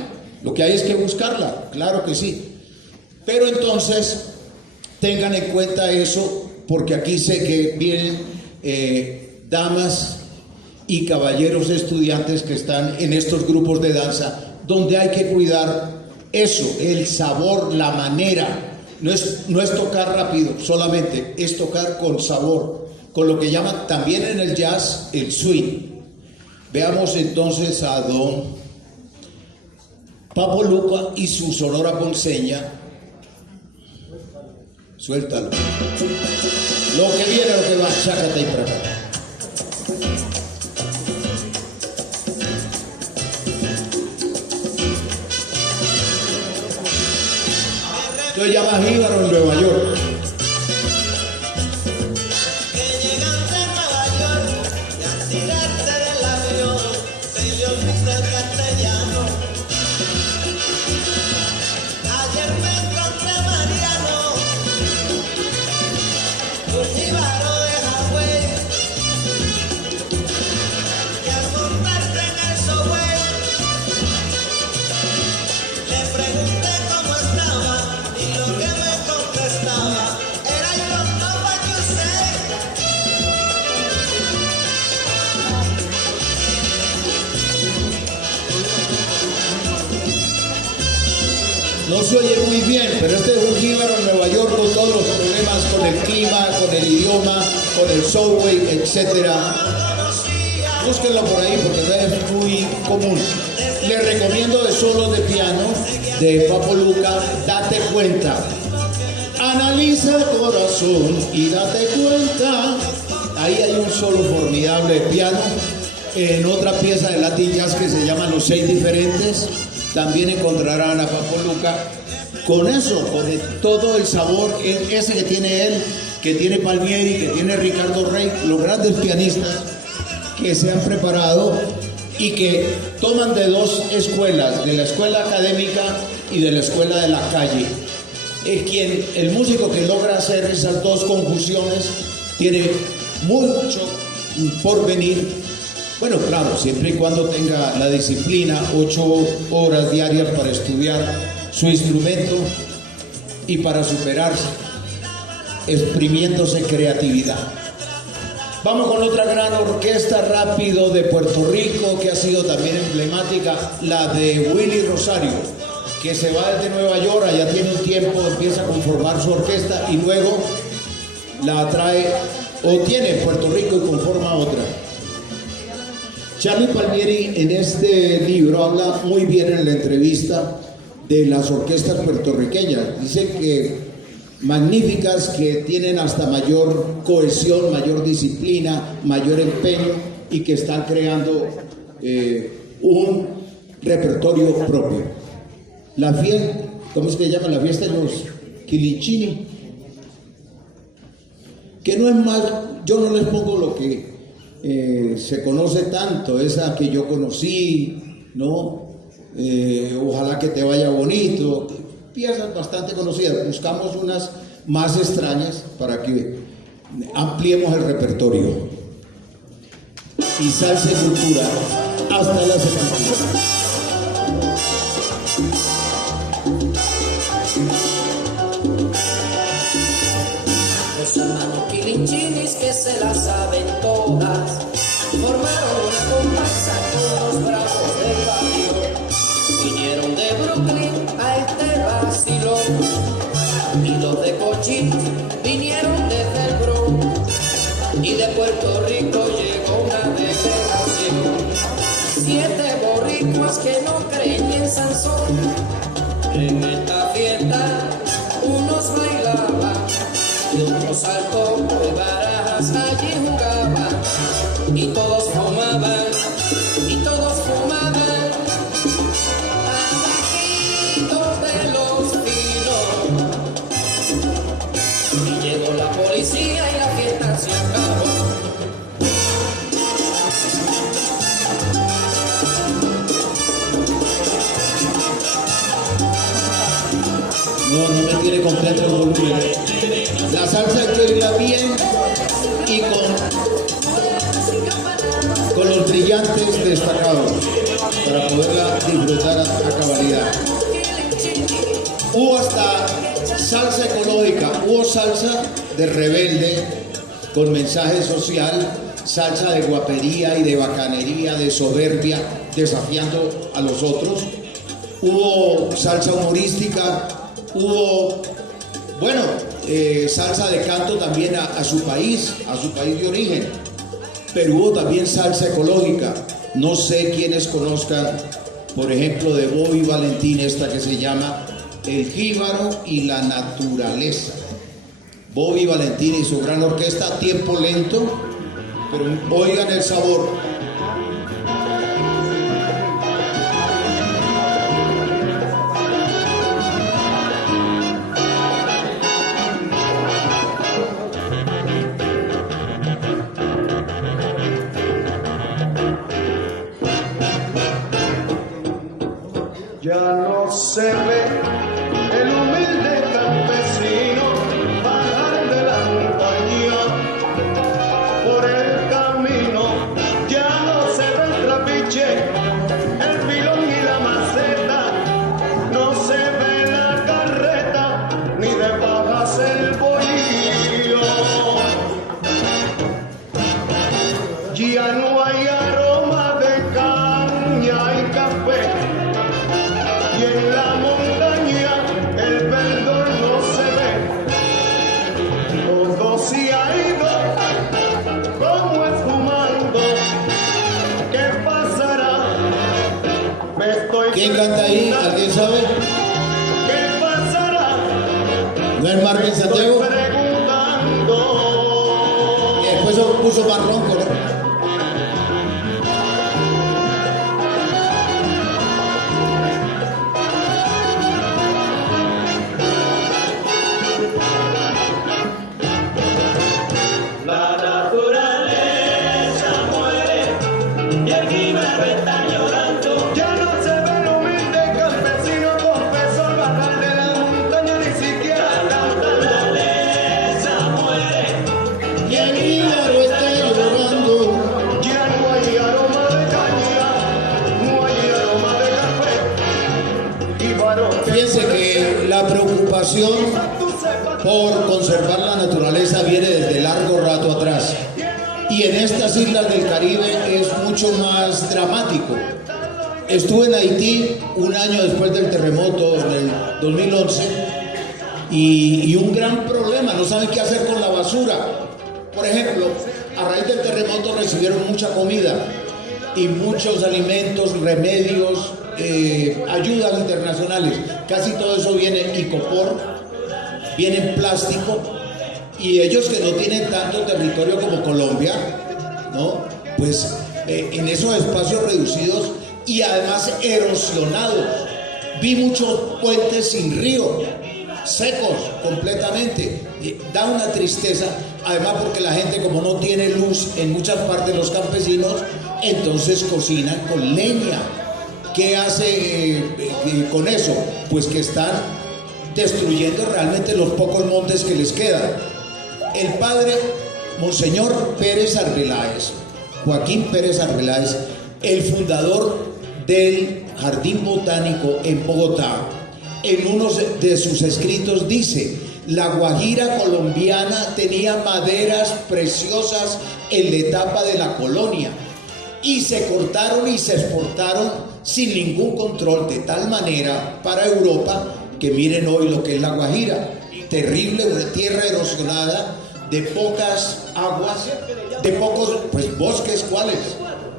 lo que hay es que buscarla, claro que sí, pero entonces tengan en cuenta eso, porque aquí sé que vienen damas y caballeros estudiantes que están en estos grupos de danza, donde hay que cuidar eso, el sabor, la manera. No es tocar rápido solamente, es tocar con sabor, con lo que llaman también en el jazz el swing. Veamos entonces a don Papo Luca y su Sonora Ponceña. Suéltalo. Lo que viene, lo que va, sácate ahí para acá. Yo llamo a Jíbaro en Nueva York. No se oye muy bien, pero este es un jíbaro en Nueva York con todos los problemas, con el clima, con el idioma, con el subway, etc. Búsquenlo por ahí porque no es muy común. Les recomiendo de solos de piano de Papo Luca, Date Cuenta. Analiza el corazón y date cuenta. Ahí hay un solo formidable de piano. En otra pieza de Latin Jazz que se llama Los 6 Diferentes, también encontrarán a Papo Luca con eso, con todo el sabor ese que tiene él, que tiene Palmieri, que tiene Ricardo Rey, los grandes pianistas que se han preparado y que toman de dos escuelas, de la escuela académica y de la escuela de la calle. El músico que logra hacer esas dos conjunciones tiene mucho por venir. Bueno, claro, siempre y cuando tenga la disciplina, 8 horas diarias para estudiar su instrumento y para superarse, exprimiéndose creatividad. Vamos con otra gran orquesta rápido de Puerto Rico que ha sido también emblemática, la de Willy Rosario, que se va desde Nueva York, allá tiene un tiempo, empieza a conformar su orquesta y luego la trae o tiene en Puerto Rico y conforma otra. Charlie Palmieri en este libro habla muy bien en la entrevista de las orquestas puertorriqueñas. Dice que magníficas, que tienen hasta mayor cohesión, mayor disciplina, mayor empeño y que están creando un repertorio propio. La fiesta, ¿cómo es que se llama? La fiesta de los Quilichini, que no es más, yo no les pongo lo que se conoce tanto, esa que yo conocí, ¿no? Ojalá que te vaya bonito, piezas bastante conocidas, buscamos unas más extrañas para que ampliemos el repertorio. Y salsa y cultura hasta la sepultura. Los hermanos Quilinchinis que se las saben todas formaron una comparsa con los brazos del barrio. Vinieron de Brooklyn a este vacilón y los de Cochín vinieron desde el Bronx y de Puerto Rico llegó una delegación. 7 boricuas que no creen ni en Sansón. En esta fiesta unos bailaban y otros al topo de barajas allí jugaban y todos fumaban abajitos de los pinos y llegó la policía y la fiesta se acabó. No me tiene completo el volumen. La salsa hay que oírla bien y con los brillantes destacados para poderla disfrutar a cabalidad. Hubo hasta salsa ecológica, hubo salsa de rebelde con mensaje social, salsa de guapería y de bacanería, de soberbia, desafiando a los otros. Hubo salsa humorística, hubo, bueno, salsa de canto también a su país de origen, pero hubo también salsa ecológica. No sé quiénes conozcan, por ejemplo, de Bobby Valentín, esta que se llama El Jíbaro y la Naturaleza. Bobby Valentín y su gran orquesta, tiempo lento, pero oigan el sabor. Ya no se ve el humilde campesino bajar de la montaña por el camino. Ya no se ve el trapiche, el pilón y la maceta. No se ve la carreta ni de pajas el bohío. Ya no hay aroma de caña y café. Y en la montaña el verdor no se ve, todo se ha ido como esfumando. ¿Qué pasará? Me estoy ¿Quién canta ahí? ¿Alguien sabe? ¿Qué pasará? ¿No es Marvin Santiago? Estoy preguntando. Y después puso más ronco, ¿no? Ya no se ve el humilde campesino, confesó al bajar de la montaña, ni siquiera preocupación por conservar la naturaleza viene desde largo rato atrás. Y en estas islas del Caribe es mucho más dramático. Estuve en Haití un año después del terremoto, en el 2011, y un gran problema, no saben qué hacer con la basura. Por ejemplo, a raíz del terremoto recibieron mucha comida y muchos alimentos, remedios, ayudas internacionales. Casi todo eso viene icopor, viene en plástico, y ellos que no tienen tanto territorio como Colombia, ¿no? Pues en esos espacios reducidos y además erosionados. Vi muchos puentes sin río, secos completamente. Da una tristeza, además porque la gente, como no tiene luz en muchas partes, los campesinos, entonces cocinan con leña. ¿Qué hace con eso? Pues que están destruyendo realmente los pocos montes que les quedan. El padre Monseñor Pérez Arbeláez, Joaquín Pérez Arbeláez, el fundador del Jardín Botánico en Bogotá, en uno de sus escritos dice: la Guajira colombiana tenía maderas preciosas en la etapa de la colonia y se cortaron y se exportaron sin ningún control, de tal manera para Europa que miren hoy lo que es la Guajira, terrible, una tierra erosionada, de pocas aguas, de pocos bosques. ¿Cuáles?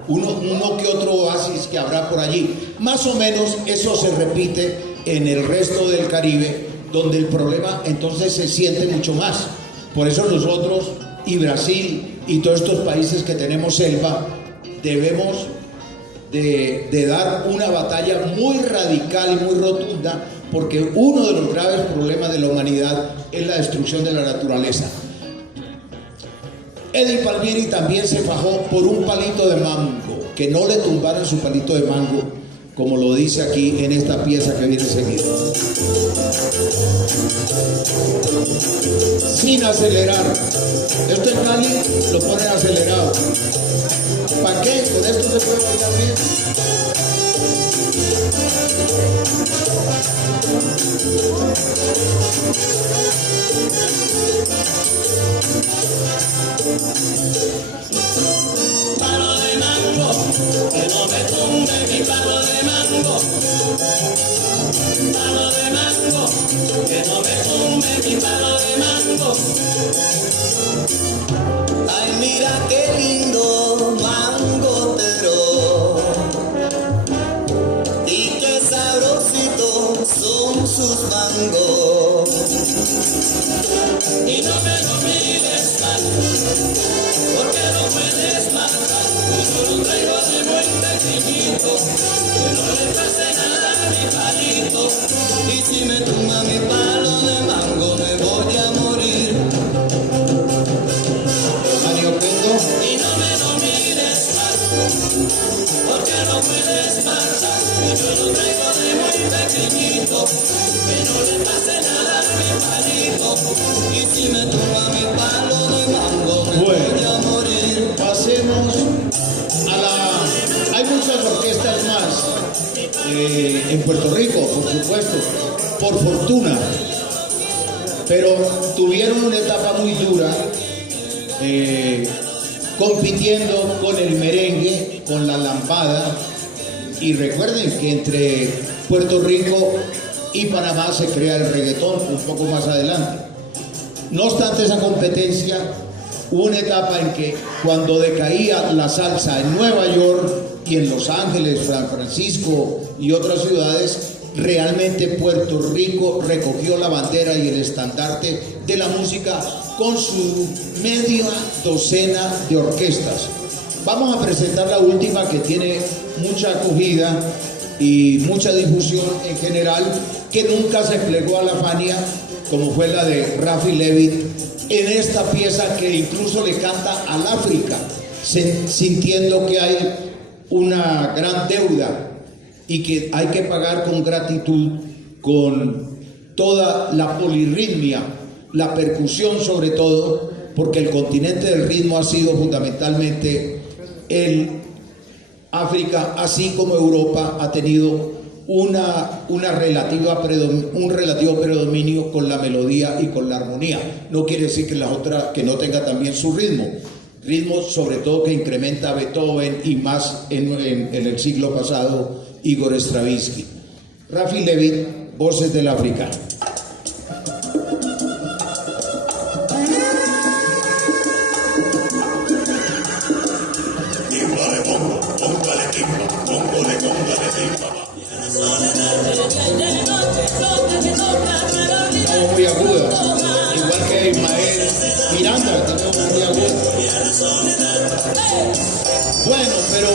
Uno que otro oasis que habrá por allí. Más o menos eso se repite en el resto del Caribe, donde el problema entonces se siente mucho más. Por eso nosotros y Brasil y todos estos países que tenemos selva debemos de dar una batalla muy radical y muy rotunda, porque uno de los graves problemas de la humanidad es la destrucción de la naturaleza. Eddie Palmieri también se fajó por un palito de mango, que no le tumbaran su palito de mango, como lo dice aquí en esta pieza que viene seguida. Sin acelerar. Esto en Cali lo ponen acelerado. ¿Para qué? Con esto se puede bailar bien. Palo de mango, que no me tumbe mi palo de mango. Palo de mango, que no me tumbe mi palo de mango. Ay, mira qué lindo mangotero, y qué sabrositos son sus mangos. Y no me lo mires mal, porque no puedes matar. Yo lo traigo de muy pequeñito, que no le pase nada a mi palito. Y si me tumba mi palo de mango, me voy a morir. Y no me lo mires mal, porque no puedes matar. Yo lo traigo de muy pequeñito, que no le pase nada a mi palito. Y si me tumba mi palo de mango, me voy a morir. Pasemos a la... Hay muchas orquestas más en Puerto Rico, por supuesto, por fortuna, pero tuvieron una etapa muy dura, compitiendo con el merengue, con la lambada. Y recuerden que entre Puerto Rico y Panamá se crea el reggaetón un poco más adelante. No obstante esa competencia, hubo una etapa en que, cuando decaía la salsa en Nueva York y en Los Ángeles, San Francisco y otras ciudades, realmente Puerto Rico recogió la bandera y el estandarte de la música con su media docena de orquestas. Vamos a presentar la última, que tiene mucha acogida y mucha difusión en general, que nunca se plegó a la Fania, como fue la de Rafi Levitt, en esta pieza que incluso le canta al África, sintiendo que hay una gran deuda y que hay que pagar con gratitud, con toda la polirritmia, la percusión sobre todo, porque el continente del ritmo ha sido fundamentalmente el África, así como Europa ha tenido un relativo predominio con la melodía y con la armonía. No quiere decir que la otra que no tenga también su ritmo sobre todo que incrementa Beethoven y más en el siglo pasado Igor Stravinsky. Rafi Levit, Voces del África. Muy aguda, igual que Ismael Miranda, tenemos muy aguda. Bueno, pero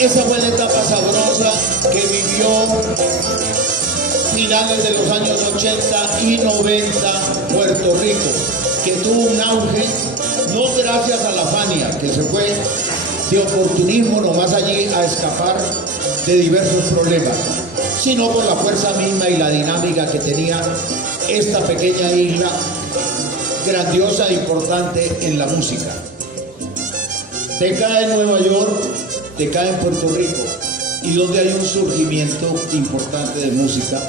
esa fue la etapa sabrosa que vivió finales de los años 80 y 90 Puerto Rico, que tuvo un auge, no gracias a la Fania, que se fue de oportunismo nomás allí a escapar de diversos problemas, sino por la fuerza misma y la dinámica que tenía esta pequeña isla grandiosa e importante en la música. Te cae en Nueva York, te cae en Puerto Rico, y donde hay un surgimiento importante de música,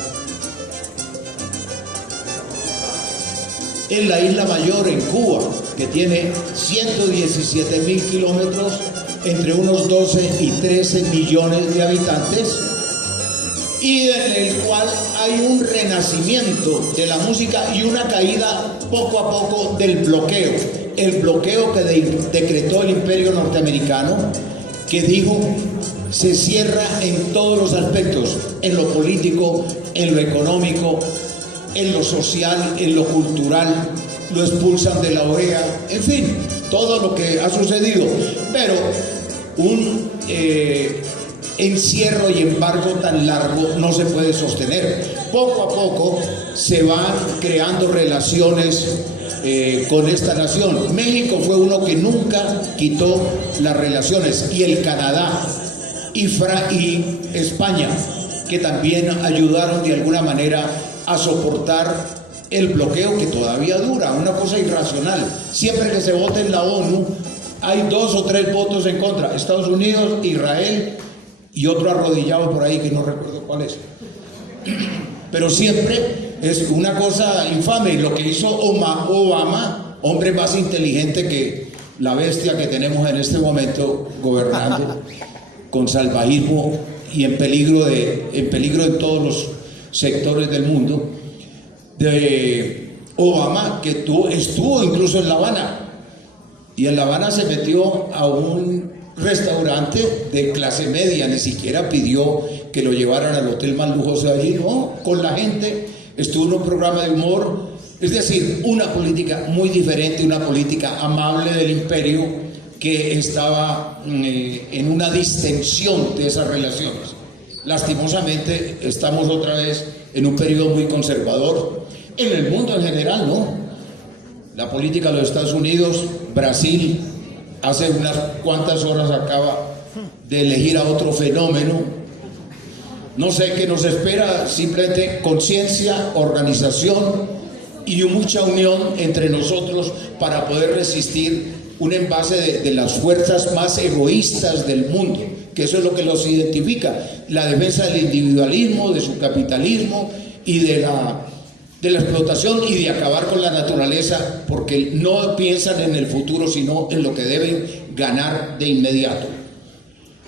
en la Isla Mayor, en Cuba, que tiene 117.000 kilómetros, entre unos 12 y 13 millones de habitantes, y en el cual hay un renacimiento de la música y una caída poco a poco del bloqueo. El bloqueo que decretó el Imperio norteamericano, que dijo se cierra en todos los aspectos, en lo político, en lo económico, en lo social, en lo cultural, lo expulsan de la OEA, en fin, todo lo que ha sucedido. Pero un encierro y embargo tan largo no se puede sostener. Poco a poco se van creando relaciones con esta nación. México fue uno que nunca quitó las relaciones, y el Canadá y España, que también ayudaron de alguna manera a soportar el bloqueo que todavía dura, una cosa irracional. Siempre que se vota en la ONU hay 2 o 3 votos en contra: Estados Unidos, Israel y otro arrodillado por ahí que no recuerdo cuál es. Pero siempre es una cosa infame. Lo que hizo Obama, hombre más inteligente que la bestia que tenemos en este momento gobernando, con salvajismo y en peligro en todos los sectores del mundo, de Obama, que estuvo incluso en La Habana, y en La Habana se metió a un restaurante de clase media, ni siquiera pidió que lo llevaran al hotel más lujoso de allí, no, con la gente, estuvo en un programa de humor, es decir, una política muy diferente, una política amable del imperio que estaba en una distensión de esas relaciones. Lastimosamente estamos otra vez en un periodo muy conservador, en el mundo en general, ¿no? La política de los Estados Unidos, Brasil, hace unas cuantas horas acaba de elegir a otro fenómeno. No sé qué nos espera, simplemente conciencia, organización y mucha unión entre nosotros para poder resistir un envase de las fuerzas más egoístas del mundo, que eso es lo que los identifica, la defensa del individualismo, de su capitalismo y de la explotación y de acabar con la naturaleza, porque no piensan en el futuro sino en lo que deben ganar de inmediato.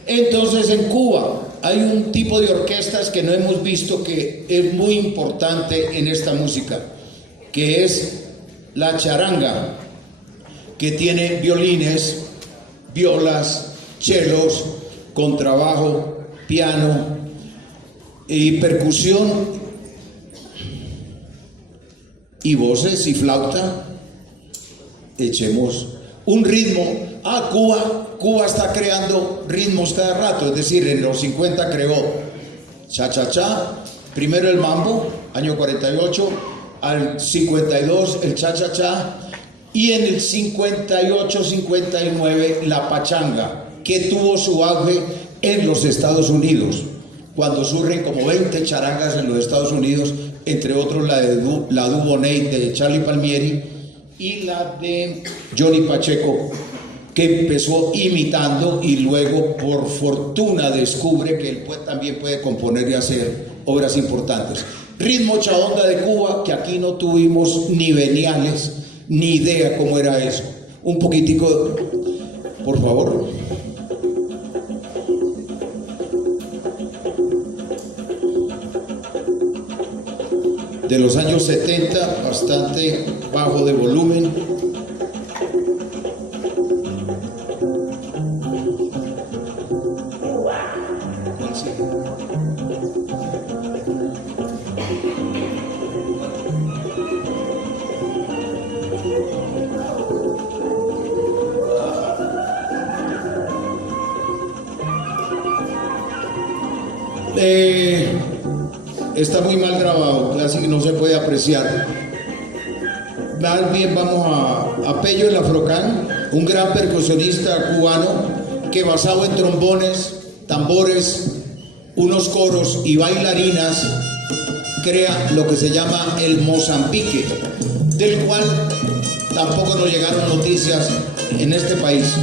Entonces en Cuba hay un tipo de orquestas que no hemos visto, que es muy importante en esta música, que es la charanga, que tiene violines, violas, chelos, contrabajo, piano y percusión y voces y flauta. Echemos un ritmo. Cuba está creando ritmos cada rato, es decir, en los 50 creó cha-cha-cha, primero el mambo, año 48, al 52 el cha-cha-cha, y en el 58-59 la pachanga, que tuvo su auge en los Estados Unidos, cuando surgen como 20 charangas en los Estados Unidos, entre otros la Dubonnet de Charlie Palmieri y la de Johnny Pacheco, que empezó imitando y luego por fortuna descubre que él también puede componer y hacer obras importantes. Ritmo chaonda de Cuba, que aquí no tuvimos ni veniales, ni idea cómo era eso. Un poquitico, por favor. De los años 70, bastante bajo de volumen. Está muy mal grabado, así que no se puede apreciar. Más bien vamos a Pello el Afrocán, un gran percusionista cubano que basado en trombones, tambores, unos coros y bailarinas crea lo que se llama el Mozambique, del cual tampoco nos llegaron noticias en este país.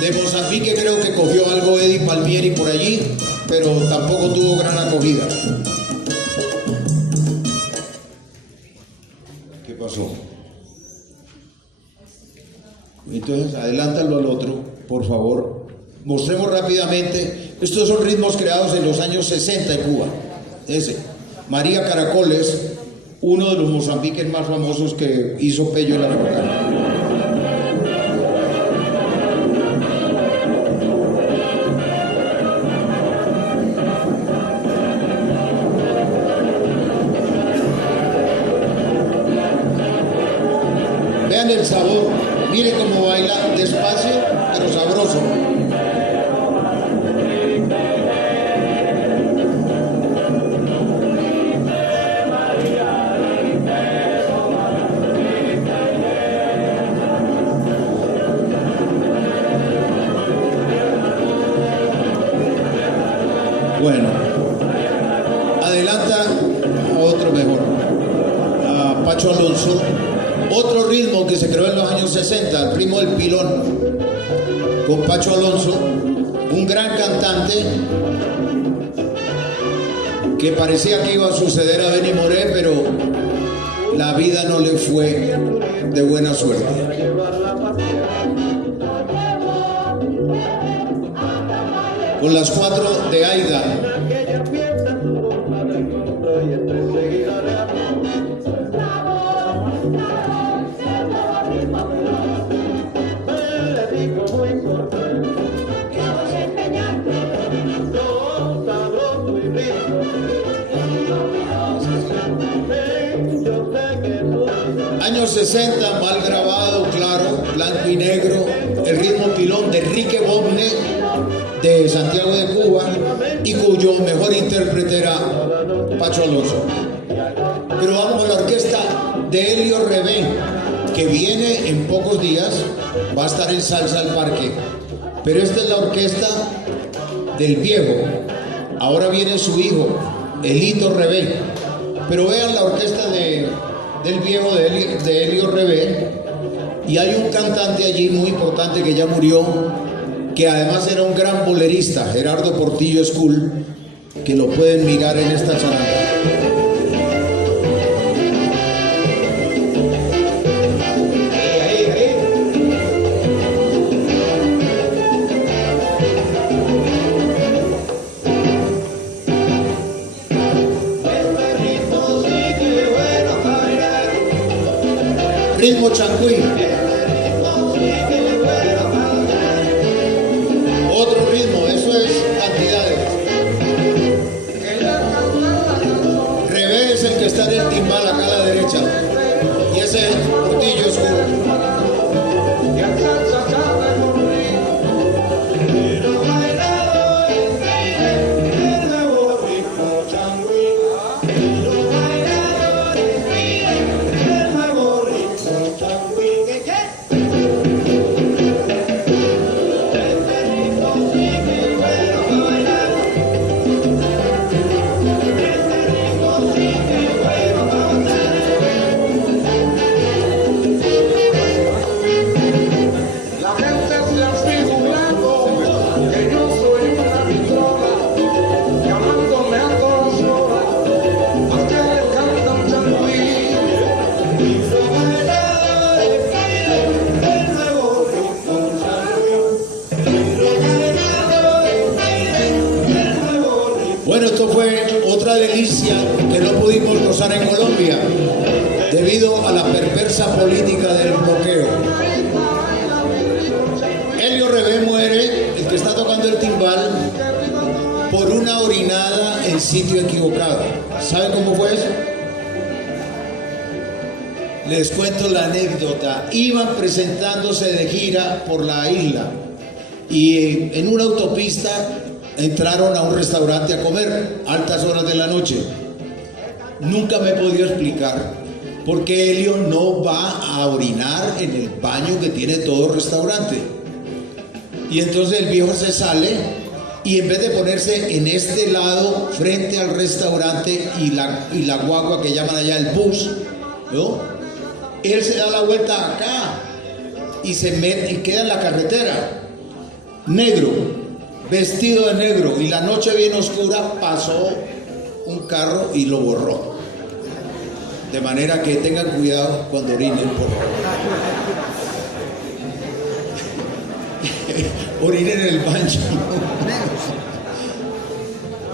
De Mozambique creo que cogió algo Eddie Palmieri por allí, pero tampoco tuvo gran acogida. ¿Qué pasó? Entonces, adelántalo al otro, por favor. Mostremos rápidamente. Estos son ritmos creados en los años 60 en Cuba. Ese. María Caracoles, uno de los mozambiques más famosos que hizo Pello el Afrocán. Vean el sabor, miren cómo baila despacio, pero sabroso. Bueno, adelanta a otro mejor, a Pacho Alonso. Otro ritmo que se creó en los años 60, el primo del Pilón, con Pacho Alonso, un gran cantante que parecía que iba a suceder a Benny Moré, pero la vida no le fue de buena suerte. Con las cuatro de Aida. Años 60, mal grabado, claro, blanco y negro, el ritmo Pilón de Enrique Bobne de Santiago de Cuba y cuyo mejor intérprete era Pacho Alonso. Pero vamos a la orquesta de Helio Rebé, que viene en pocos días, va a estar en Salsa al Parque. Pero esta es la orquesta del viejo, ahora viene su hijo, Elito Rebé. Pero vean la orquesta del viejo de Helio Rebé, y hay un cantante allí muy importante que ya murió, que además era un gran bolerista, Gerardo Portillo School, que lo pueden mirar en esta charanga. Ritmo changüí. Otro ritmo, eso es cantidades. Rebé es el que está en el timbal acá a la derecha. Y ese es Portillo Oscuro. estar en Colombia debido a la perversa política del bloqueo. Elio Rebé muere, el que está tocando el timbal, por una orinada en sitio equivocado. ¿Saben cómo fue eso? Les cuento la anécdota. Iban presentándose de gira por la isla y en una autopista entraron a un restaurante a comer, altas horas de la noche. Nunca me he podido explicar por qué Elio no va a orinar en el baño que tiene todo restaurante. Y entonces el viejo se sale y en vez de ponerse en este lado frente al restaurante y la guagua que llaman allá el bus, ¿no? Él se da la vuelta acá y se mete y queda en la carretera, negro, vestido de negro, y la noche bien oscura pasó un carro y lo borró. De manera que tengan cuidado cuando orinen, por favor. Orinen en el baño.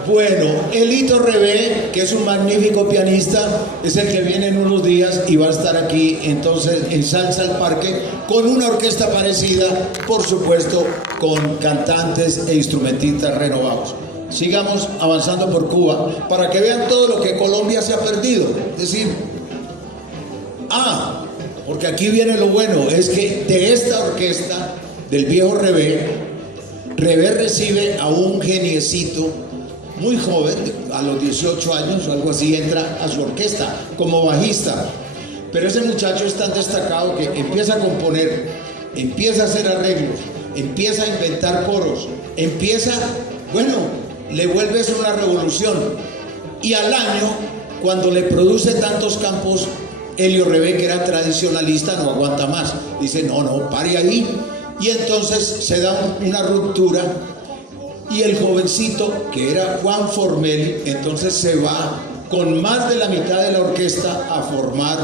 Bueno, Elito Rebé, que es un magnífico pianista, es el que viene en unos días y va a estar aquí entonces en Salsa al Parque con una orquesta parecida, por supuesto, con cantantes e instrumentistas renovados. Sigamos avanzando por Cuba para que vean todo lo que Colombia se ha perdido. Es decir, porque aquí viene lo bueno, es que de esta orquesta del viejo Rebé recibe a un geniecito muy joven, a los 18 años o algo así, entra a su orquesta como bajista. Pero ese muchacho es tan destacado que empieza a componer, empieza a hacer arreglos, empieza a inventar coros, le vuelve eso una revolución. Y al año, cuando le produce tantos campos, Elio Rebé, que era tradicionalista, no aguanta más. Dice, no, pare ahí. Y entonces se da una ruptura. Y el jovencito, que era Juan Formel, entonces se va con más de la mitad de la orquesta a formar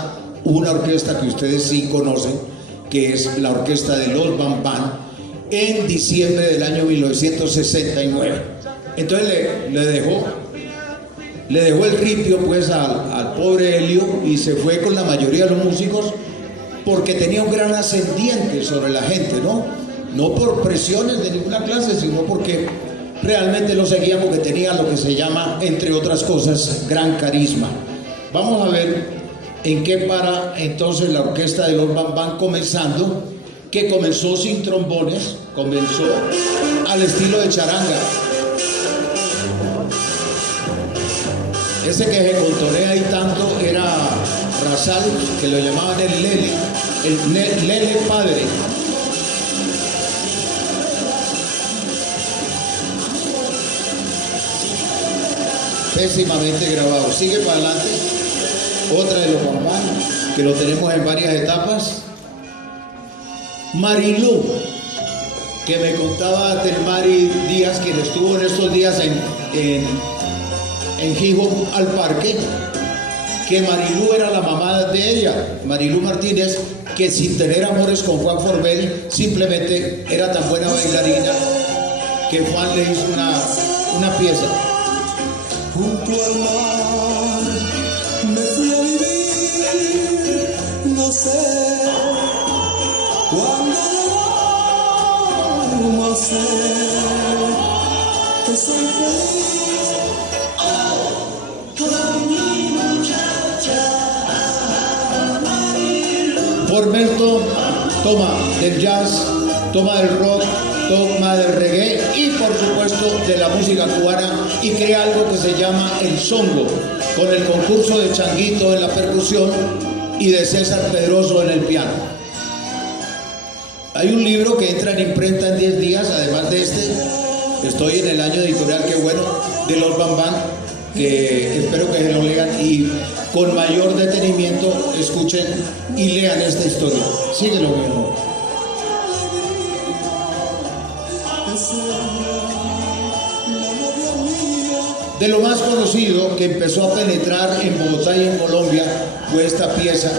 una orquesta que ustedes sí conocen, que es la orquesta de los Bam Bam, en diciembre del año 1969. Entonces le dejó el ripio pues al pobre Elio y se fue con la mayoría de los músicos porque tenía un gran ascendiente sobre la gente, no por presiones de ninguna clase, sino porque realmente lo seguían, porque tenía lo que se llama, entre otras cosas, gran carisma. Vamos a ver en qué para entonces la orquesta de los Bam Bam, que comenzó sin trombones, comenzó al estilo de charanga. Ese que se contonea ahí tanto era Razal, que lo llamaban el Lele padre. Pésimamente grabado. Sigue para adelante. Otra de los Bam Bam, que lo tenemos en varias etapas. Marilú, que me contaba Telmari Díaz, quien estuvo en estos días en Gijón al Parque, que Marilú era la mamá de ella, Marilú Martínez, que sin tener amores con Juan Formel, simplemente era tan buena bailarina que Juan le hizo una pieza. Junto al mar me fui a vivir, no sé cuándo llegar a ser que soy feliz. Con mi muchacha Marilu. Formel toma del jazz, toma del rock, toma del reggae y por supuesto de la música cubana y crea algo que se llama el songo, con el concurso de Changuito en la percusión y de César Pedroso en el piano. Hay un libro que entra en imprenta en 10 días, además de este, estoy en el año editorial, qué bueno, de los Bam Bam, que espero que se lo lean y con mayor detenimiento escuchen y lean esta historia. Síguelo, mi amor. De lo más conocido que empezó a penetrar en Bogotá y en Colombia fue esta pieza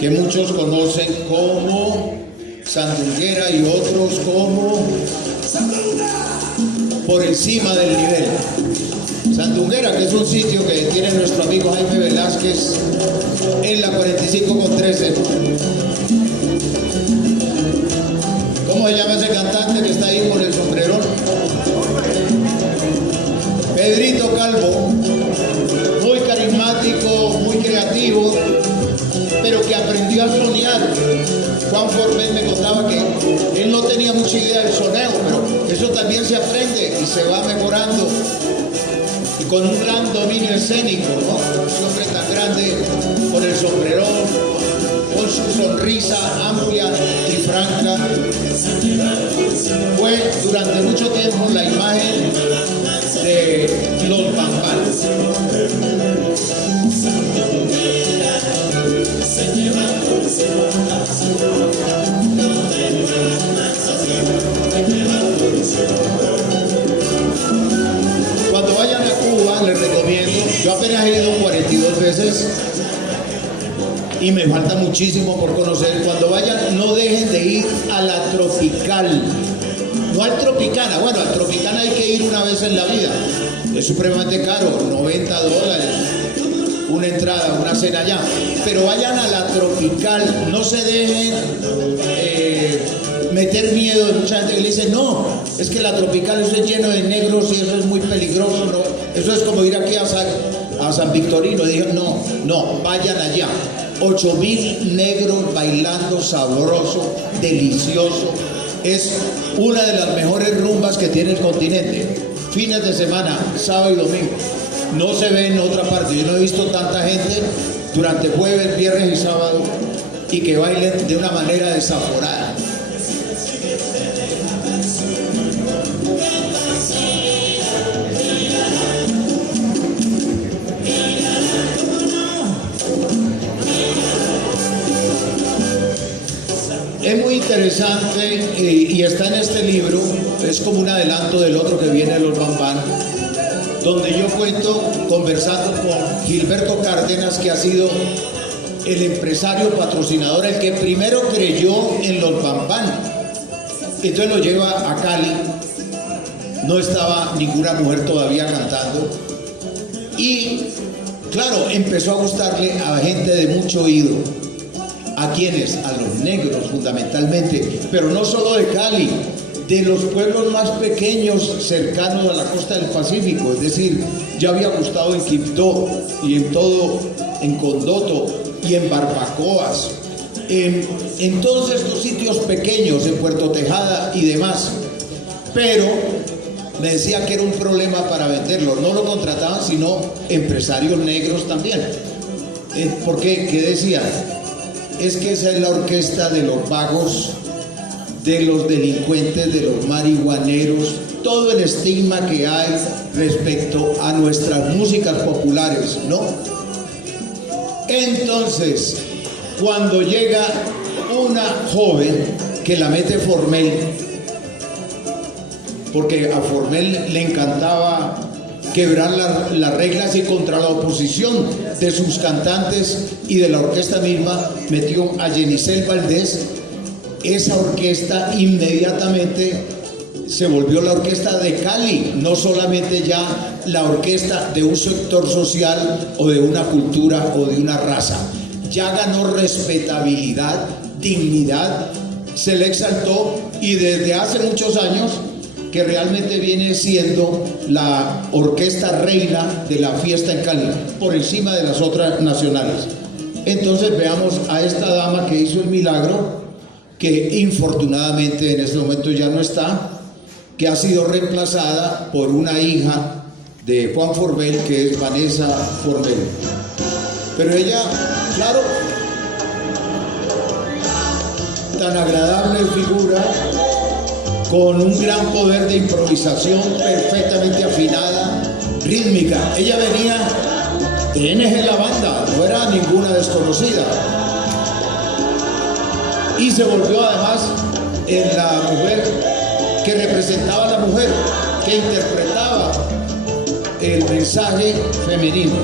que muchos conocen como Sandunguera y otros como Por encima del nivel. Sandunguera, que es un sitio que tiene nuestro amigo Jaime Velázquez en la 45 con 13. ¿Cómo se llama ese cantante que está ahí con el sombrerón? Pedrito Calvo, muy carismático, muy creativo, pero que aprendió a soñar. Juan Forbes me contaba que él no tenía mucha idea del soneo, pero eso también se aprende y se va mejorando. Y con un gran dominio escénico, ¿no? Ese hombre tan grande, con el sombrerón, con su sonrisa amplia y franca, fue durante mucho tiempo la imagen de los Bambán. Cuando vayan a Cuba, les recomiendo, yo apenas he ido 42 veces y me falta muchísimo por conocer. Cuando vayan, no dejen de ir a la Tropical, no al Tropicana. Bueno, al Tropicana hay que ir una vez en la vida, es supremamente caro, $90, una entrada, una cena allá, pero vayan a la Tropical, no se dejen meter miedo de mucha gente que le dice, no, es que la Tropical eso es lleno de negros y eso es muy peligroso, no, eso es como ir aquí a San Victorino. Dije, no, vayan allá. 8.000 negros bailando sabroso, delicioso. Es una de las mejores rumbas que tiene el continente. Fines de semana, sábado y domingo. No se ve en otra parte. Yo no he visto tanta gente durante jueves, viernes y sábado y que bailen de una manera desaforada. Es muy interesante y está en este libro, es como un adelanto del otro que viene de los Bambán, donde yo cuento, conversando con Gilberto Cárdenas, que ha sido el empresario patrocinador, el que primero creyó en los Bambán. Entonces lo lleva a Cali, no estaba ninguna mujer todavía cantando, y claro, empezó a gustarle a gente de mucho oído. ¿A quiénes? A los negros fundamentalmente, pero no solo de Cali, de los pueblos más pequeños cercanos a la costa del Pacífico, es decir, ya había gustado en Quibdó y en Condoto y en Barbacoas, en todos estos sitios pequeños, en Puerto Tejada y demás, pero me decía que era un problema para venderlo, no lo contrataban sino empresarios negros también. ¿Por qué? ¿Qué decían? Es que esa es la orquesta de los vagos, de los delincuentes, de los marihuaneros, todo el estigma que hay respecto a nuestras músicas populares, ¿no? Entonces, cuando llega una joven que la mete Formel, porque a Formel le encantaba quebrar las reglas y contra la oposición de sus cantantes y de la orquesta misma, metió a Yenisel Valdés. Esa orquesta inmediatamente se volvió la orquesta de Cali, no solamente ya la orquesta de un sector social o de una cultura o de una raza. Ya ganó respetabilidad, dignidad, se le exaltó y desde hace muchos años que realmente viene siendo la orquesta reina de la fiesta en Cali, por encima de las otras nacionales. Entonces veamos a esta dama que hizo el milagro, que infortunadamente en este momento ya no está, que ha sido reemplazada por una hija de Juan Forbel, que es Vanessa Forbel. Pero ella, claro, tan agradable figura, con un gran poder de improvisación, perfectamente afinada, rítmica. Ella venía de NG La Banda, no era ninguna desconocida. Y se volvió además en la mujer que representaba a la mujer, que interpretaba el mensaje femenino.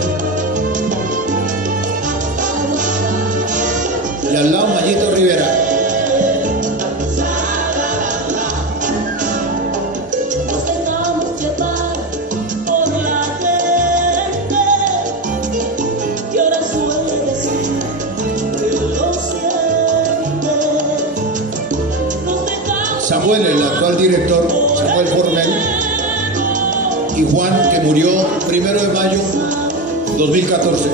Y al lado Mayito Rivera. Samuel, el actual director, Samuel Formel, y Juan, que murió 1 de mayo 2014.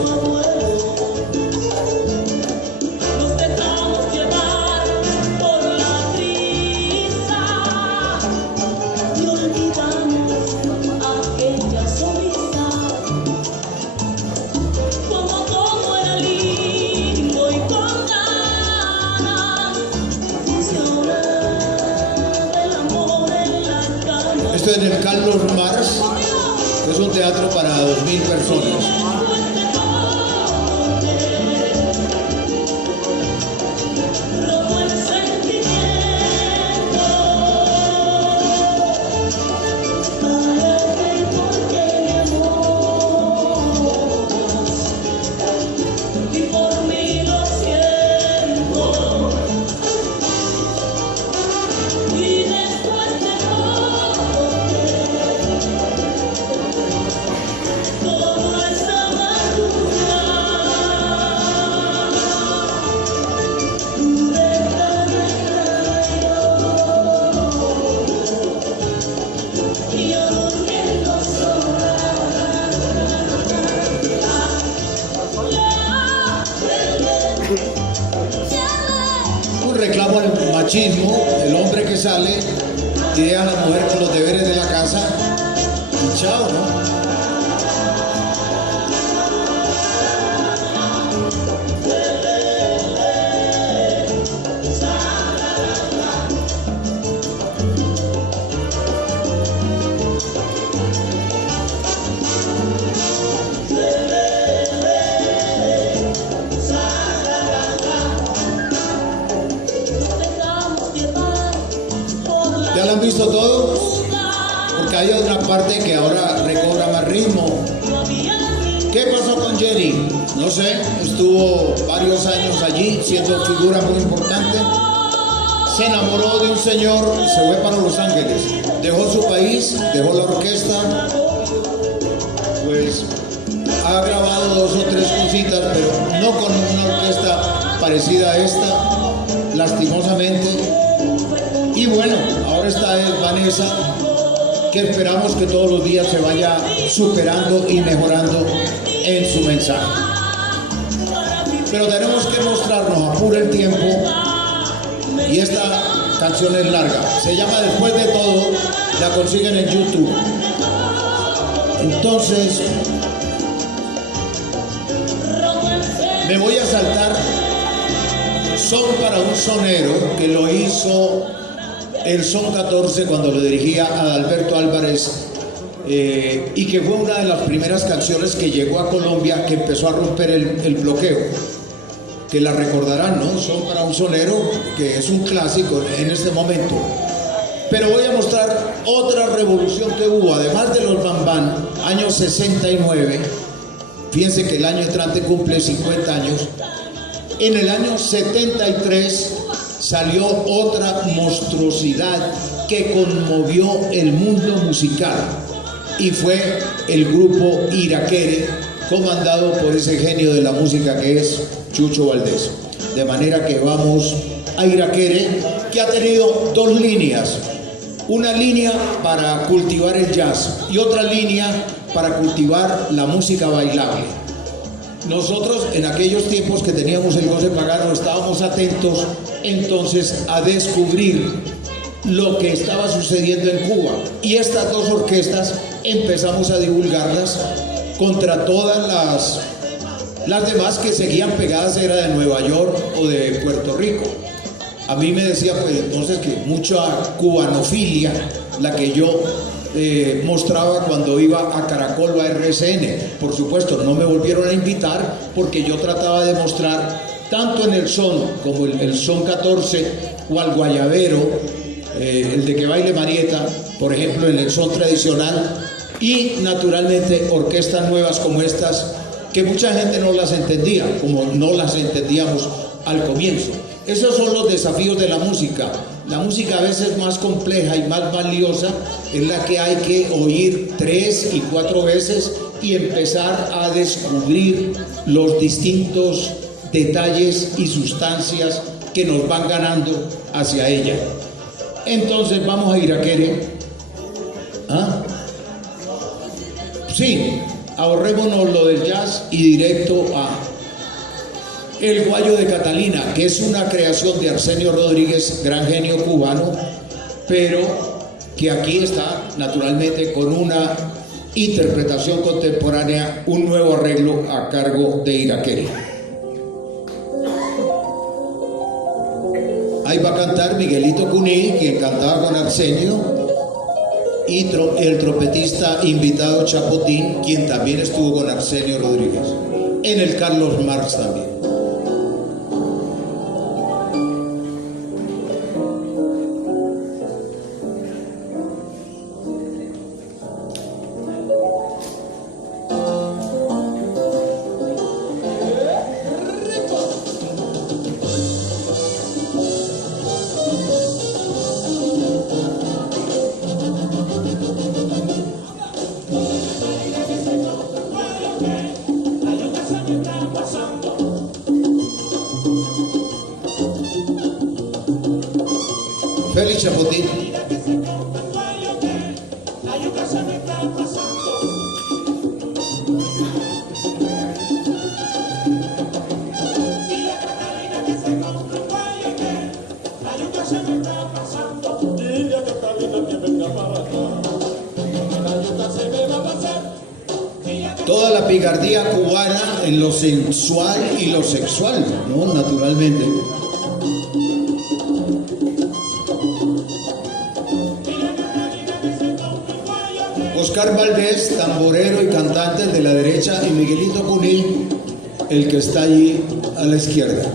Nos dejamos llevar por la brisa y olvidamos aquella sonrisa. Como todo era lindo y con ganas, y ahora del amor en la cama. Esto es en el Carlos Mars, que es un teatro para 2.000 personas. Robo el sentimiento para ver por qué mi amor y por mí lo siento y después de todo esa amargura y yo durmiendo sola. Un reclamo al machismo, el hombre que sale y deja a la mujer con los deberes de la casa y chao, ¿no? ¿Ya lo han visto todo? Porque hay otra parte que ahora recobra más ritmo. ¿Qué pasó con Jenny? No sé, estuvo varios años allí siendo figura muy importante. Se enamoró de un señor, se fue para Los Ángeles. Dejó su país, dejó la orquesta. Pues ha grabado 2 o 3 cositas, pero no con una orquesta parecida a esta, lastimosamente. Y bueno, ahora está Vanessa, que esperamos que todos los días se vaya superando y mejorando en su mensaje. Pero tenemos que mostrarnos, apura el tiempo, y esta canción es larga. Se llama Después de Todo, la consiguen en YouTube. Entonces, me voy a saltar Son para un sonero, que lo hizo el Son 14 cuando lo dirigía a Alberto Álvarez, y que fue una de las primeras canciones que llegó a Colombia, que empezó a romper el bloqueo, que la recordarán, ¿no? Son para un sonero, que es un clásico en este momento. Pero voy a mostrar otra revolución que hubo, además de los Bambán, año 69, fíjense que el año entrante cumple 50 años, en el año 73 salió otra monstruosidad que conmovió el mundo musical, y fue el grupo Iraquere, comandado por ese genio de la música que es Chucho Valdés. De manera que vamos a Iraquere, que ha tenido 2 líneas. Una línea para cultivar el jazz y otra línea para cultivar la música bailable. Nosotros en aquellos tiempos que teníamos el goce pagano estábamos atentos entonces a descubrir lo que estaba sucediendo en Cuba, y estas 2 orquestas empezamos a divulgarlas contra todas las demás que seguían pegadas, era de Nueva York o de Puerto Rico. A mí me decía pues entonces que mucha cubanofilia la que yo mostraba cuando iba a Caracol o a RCN. Por supuesto, no me volvieron a invitar porque yo trataba de mostrar tanto en el son como el Son 14 o al guayabero, el de Que Baile Marieta, por ejemplo, en el son tradicional, y naturalmente orquestas nuevas como estas, que mucha gente no las entendía, como no las entendíamos al comienzo. Esos son los desafíos de la música. La música a veces más compleja y más valiosa es la que hay que oír 3 y 4 veces y empezar a descubrir los distintos detalles y sustancias que nos van ganando hacia ella. Entonces vamos a Iraquere. ¿Ah? Sí, ahorrémonos lo del jazz y directo a El Guayo de Catalina, que es una creación de Arsenio Rodríguez, gran genio cubano, pero que aquí está naturalmente con una interpretación contemporánea, un nuevo arreglo a cargo de Iraquere. Ahí va a cantar Miguelito Cuní, quien cantaba con Arsenio, y el trompetista invitado Chapotín, quien también estuvo con Arsenio Rodríguez, en el Carlos Marx también. Félix Chapotín. Toda la picardía cubana en lo sensual y lo sexual, ¿no? Naturalmente. Oscar Valdés, tamborero y cantante de la derecha, y Miguelito Cuní, el que está allí a la izquierda.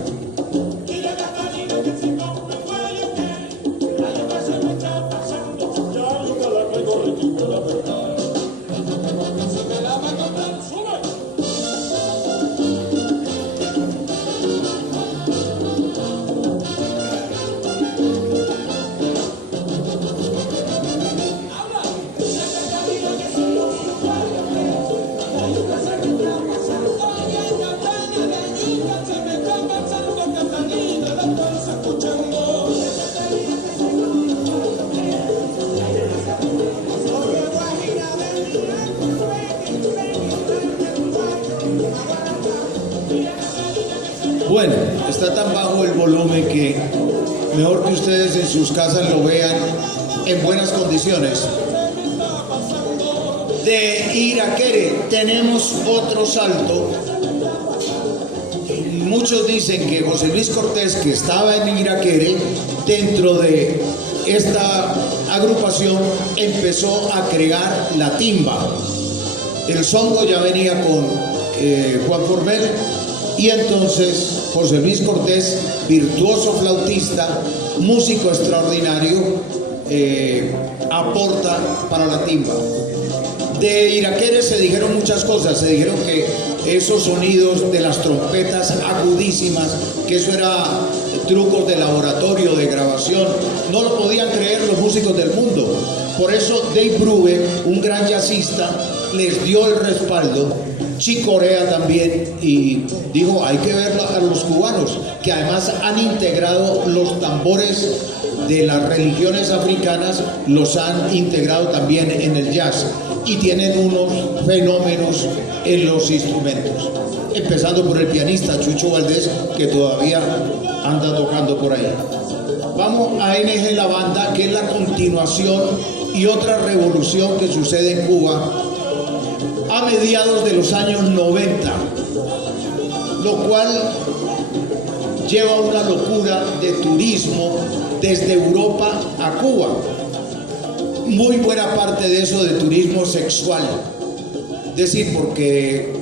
Bueno, está tan bajo el volumen que mejor que ustedes en sus casas lo vean en buenas condiciones. De Iraquere tenemos otro salto. Muchos dicen que José Luis Cortés, que estaba en Iraquere, dentro de esta agrupación empezó a crear la timba. El songo ya venía con Juan Formel, y entonces José Luis Cortés, virtuoso flautista, músico extraordinario, aporta para la timba. De Iraquere se dijeron muchas cosas. Se dijeron que esos sonidos de las trompetas agudísimas, que eso era trucos de laboratorio, de grabación, no lo podían creer los músicos del mundo. Por eso Dave Brubeck, un gran jazzista, les dio el respaldo. Chick Corea también, y dijo, hay que ver a los cubanos, que además han integrado los tambores de las religiones africanas, los han integrado también en el jazz, y tienen unos fenómenos en los instrumentos, empezando por el pianista Chucho Valdés, que todavía anda tocando por ahí. Vamos a NG La Banda, que es la continuación y otra revolución que sucede en Cuba a mediados de los años 90, lo cual lleva una locura de turismo desde Europa a Cuba. Muy buena parte de eso de turismo sexual, es decir, porque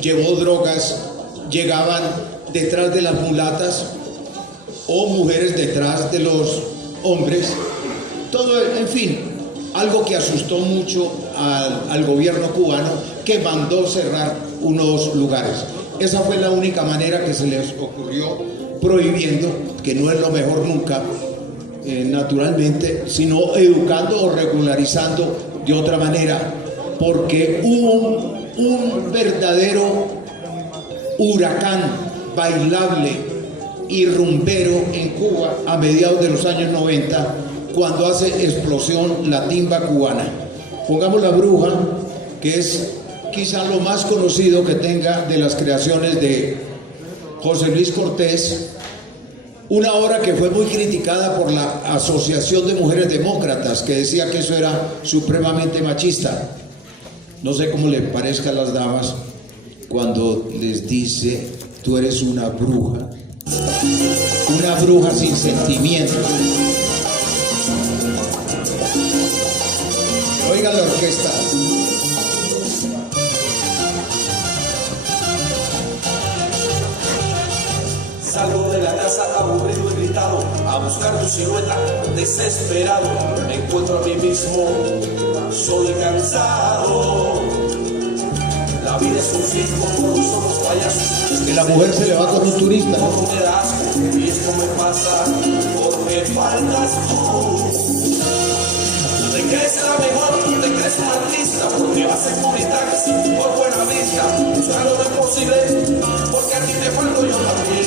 llevó drogas, llegaban detrás de las mulatas o mujeres detrás de los hombres, todo, en fin, algo que asustó mucho al gobierno cubano, que mandó cerrar unos lugares. Esa fue la única manera que se les ocurrió, prohibiendo, que no es lo mejor nunca, naturalmente, sino educando o regularizando de otra manera, porque hubo un verdadero huracán bailable y rumbero en Cuba a mediados de los años 90, cuando hace explosión la timba cubana. Pongamos La Bruja, que es quizá lo más conocido que tenga de las creaciones de José Luis Cortés, una obra que fue muy criticada por la Asociación de Mujeres Demócratas, que decía que eso era supremamente machista. No sé cómo le parezca a las damas cuando les dice: tú eres una bruja sin sentimientos. Oiga la orquesta. Salgo de la casa aburrido y gritado, a buscar tu silueta, desesperado. Me encuentro a mí mismo, soy cansado. La vida es un circo, todos somos payasos. Que la mujer se le va con un turista, ¿no? Me da asco, y esto me pasa porque faltas tú. Te crees la mejor, te crees un artista, porque vas a publicar por buena vista. Claro, no es posible, porque a ti te falto yo también.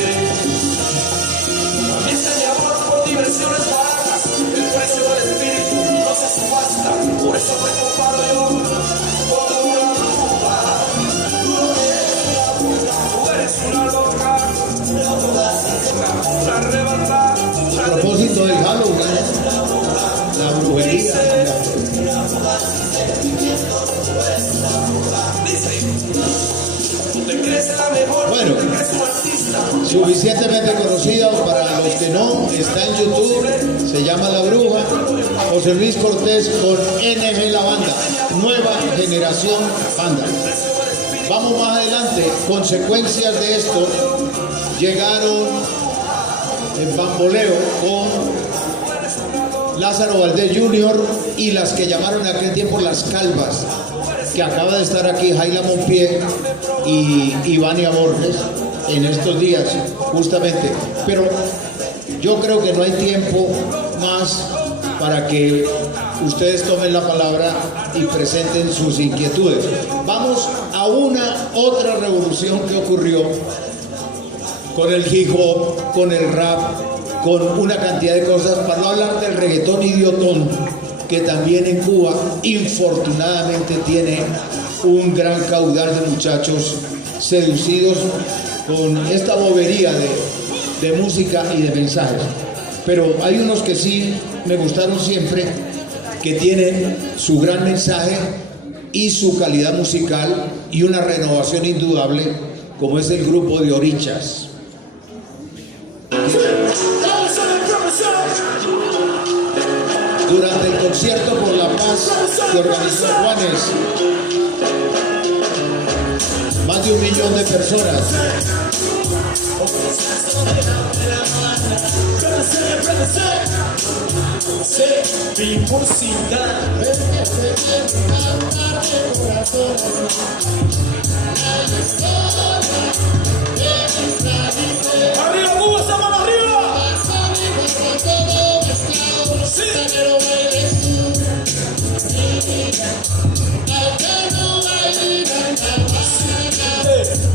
También sé mi amor por diversiones baratas, el precio del espíritu no se subasta, por eso me comparo yo con una bruja. Tú eres una loca, una arrebatada. A propósito del Halloween, la brujería. Bueno, suficientemente conocido para los que no, está en YouTube, se llama La Bruja, José Luis Cortés con NG La Banda, nueva generación banda. Vamos más adelante, consecuencias de esto, llegaron en bamboleo con Lázaro Valdés Jr. y las que llamaron en aquel tiempo Las Calvas, que acaba de estar aquí Jaila Monpié y Ivania Borges en estos días, justamente. Pero yo creo que no hay tiempo más para que ustedes tomen la palabra y presenten sus inquietudes. Vamos a una otra revolución que ocurrió con el hip hop, con el rap, con una cantidad de cosas, para no hablar del reggaetón idiotón, que también en Cuba, infortunadamente, tiene un gran caudal de muchachos seducidos con esta bobería de música y de mensajes. Pero hay unos que sí me gustaron siempre, que tienen su gran mensaje y su calidad musical y una renovación indudable, como es el grupo de Orichas. Durante el concierto por la paz que organizó Juanes, más de 1 millón de personas. ¡Arriba, Cuba, esa mano arriba!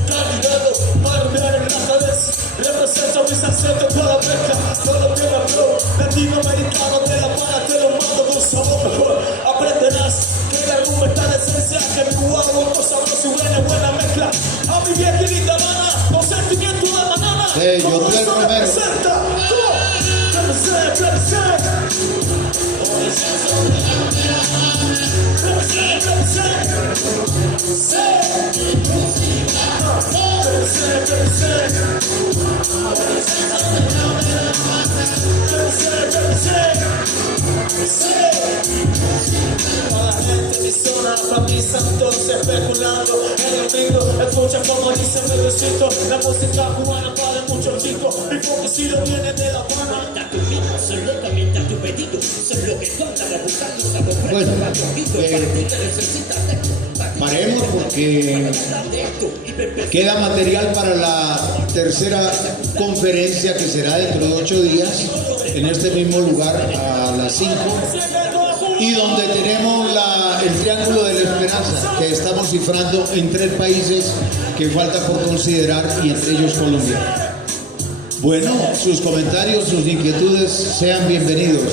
Candidato para mirar en la cabeza, represento mis acentos con la pesca, todo bien flow, latinoamericano te la para, te lo mando con sabor mejor. Aprenderás que la rumba está de esencia, que mi cubano con sabroso y buena mezcla. A mi vieja y linda mana, con sentimiento de banana, Yo como estoy eso Romero. representa. Toda la gente de mi zona, para mis santos especulando en el domingo, escucha como dice mi besito, la música cubana para muchos chicos, mi focusito viene de La Habana. Bueno, paremos porque queda material para la tercera conferencia, que será dentro de 8 días en este mismo lugar a las 5, y donde tenemos el Triángulo de la Esperanza, que estamos cifrando en 3 países que falta por considerar, y entre ellos Colombia. Bueno, sus comentarios, sus inquietudes sean bienvenidos.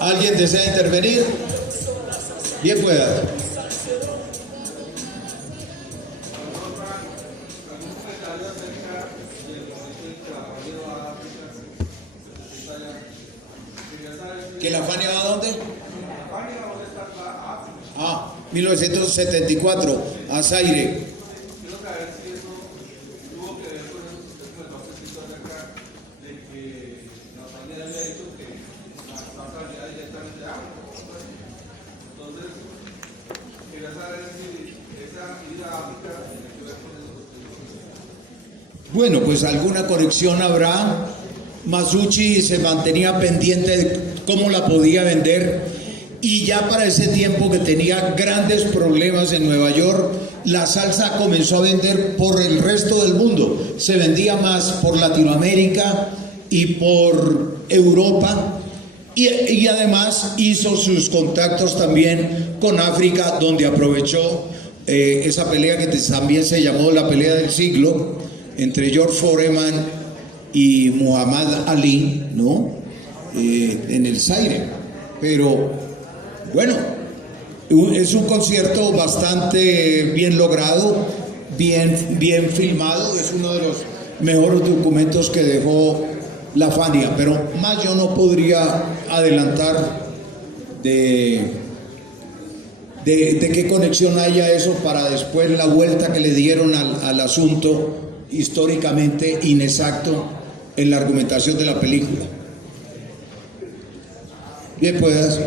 ¿Alguien desea intervenir? Bien pueda. ¿Que la Fania va a dónde? 1974, a Zaire. Bueno, pues alguna conexión habrá. Masucci se mantenía pendiente de cómo la podía vender, y ya para ese tiempo, que tenía grandes problemas en Nueva York, la salsa comenzó a vender por el resto del mundo. Se vendía más por Latinoamérica y por Europa, y además hizo sus contactos también con África, donde aprovechó esa pelea que también se llamó la pelea del siglo entre George Foreman y Muhammad Ali, ¿no? En el Zaire. Pero bueno, es un concierto bastante bien logrado, bien filmado. Es uno de los mejores documentos que dejó la Fania, pero más yo no podría adelantar de qué conexión haya eso, para después la vuelta que le dieron al asunto históricamente inexacto en la argumentación de la película. Bien, puedas.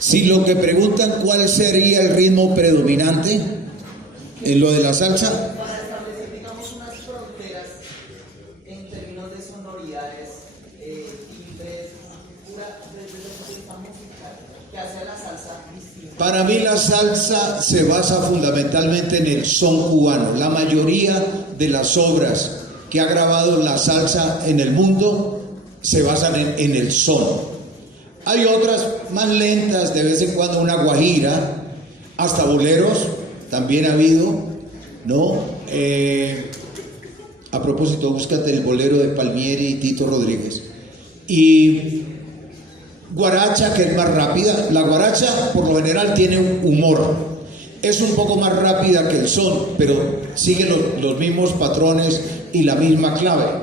Si lo que preguntan cuál sería el ritmo predominante en lo de la salsa, para establecer, digamos, unas fronteras en términos de sonoridades, timbres, desde el punto de vista musical, que hace a la salsa distinta. para mí la salsa se basa fundamentalmente en el son cubano. La mayoría de las obras que ha grabado la salsa en el mundo se basan en el son. Hay otras más lentas, de vez en cuando una guajira, hasta boleros también ha habido, ¿no? A propósito, búscate el bolero de Palmieri y Tito Rodríguez. Y guaracha, que es más rápida. La guaracha por lo general tiene un humor, es un poco más rápida que el son, pero sigue los mismos patrones y la misma clave.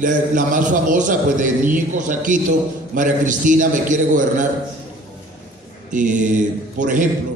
La más famosa, pues, de Ñico Saquito, María Cristina me quiere gobernar, por ejemplo.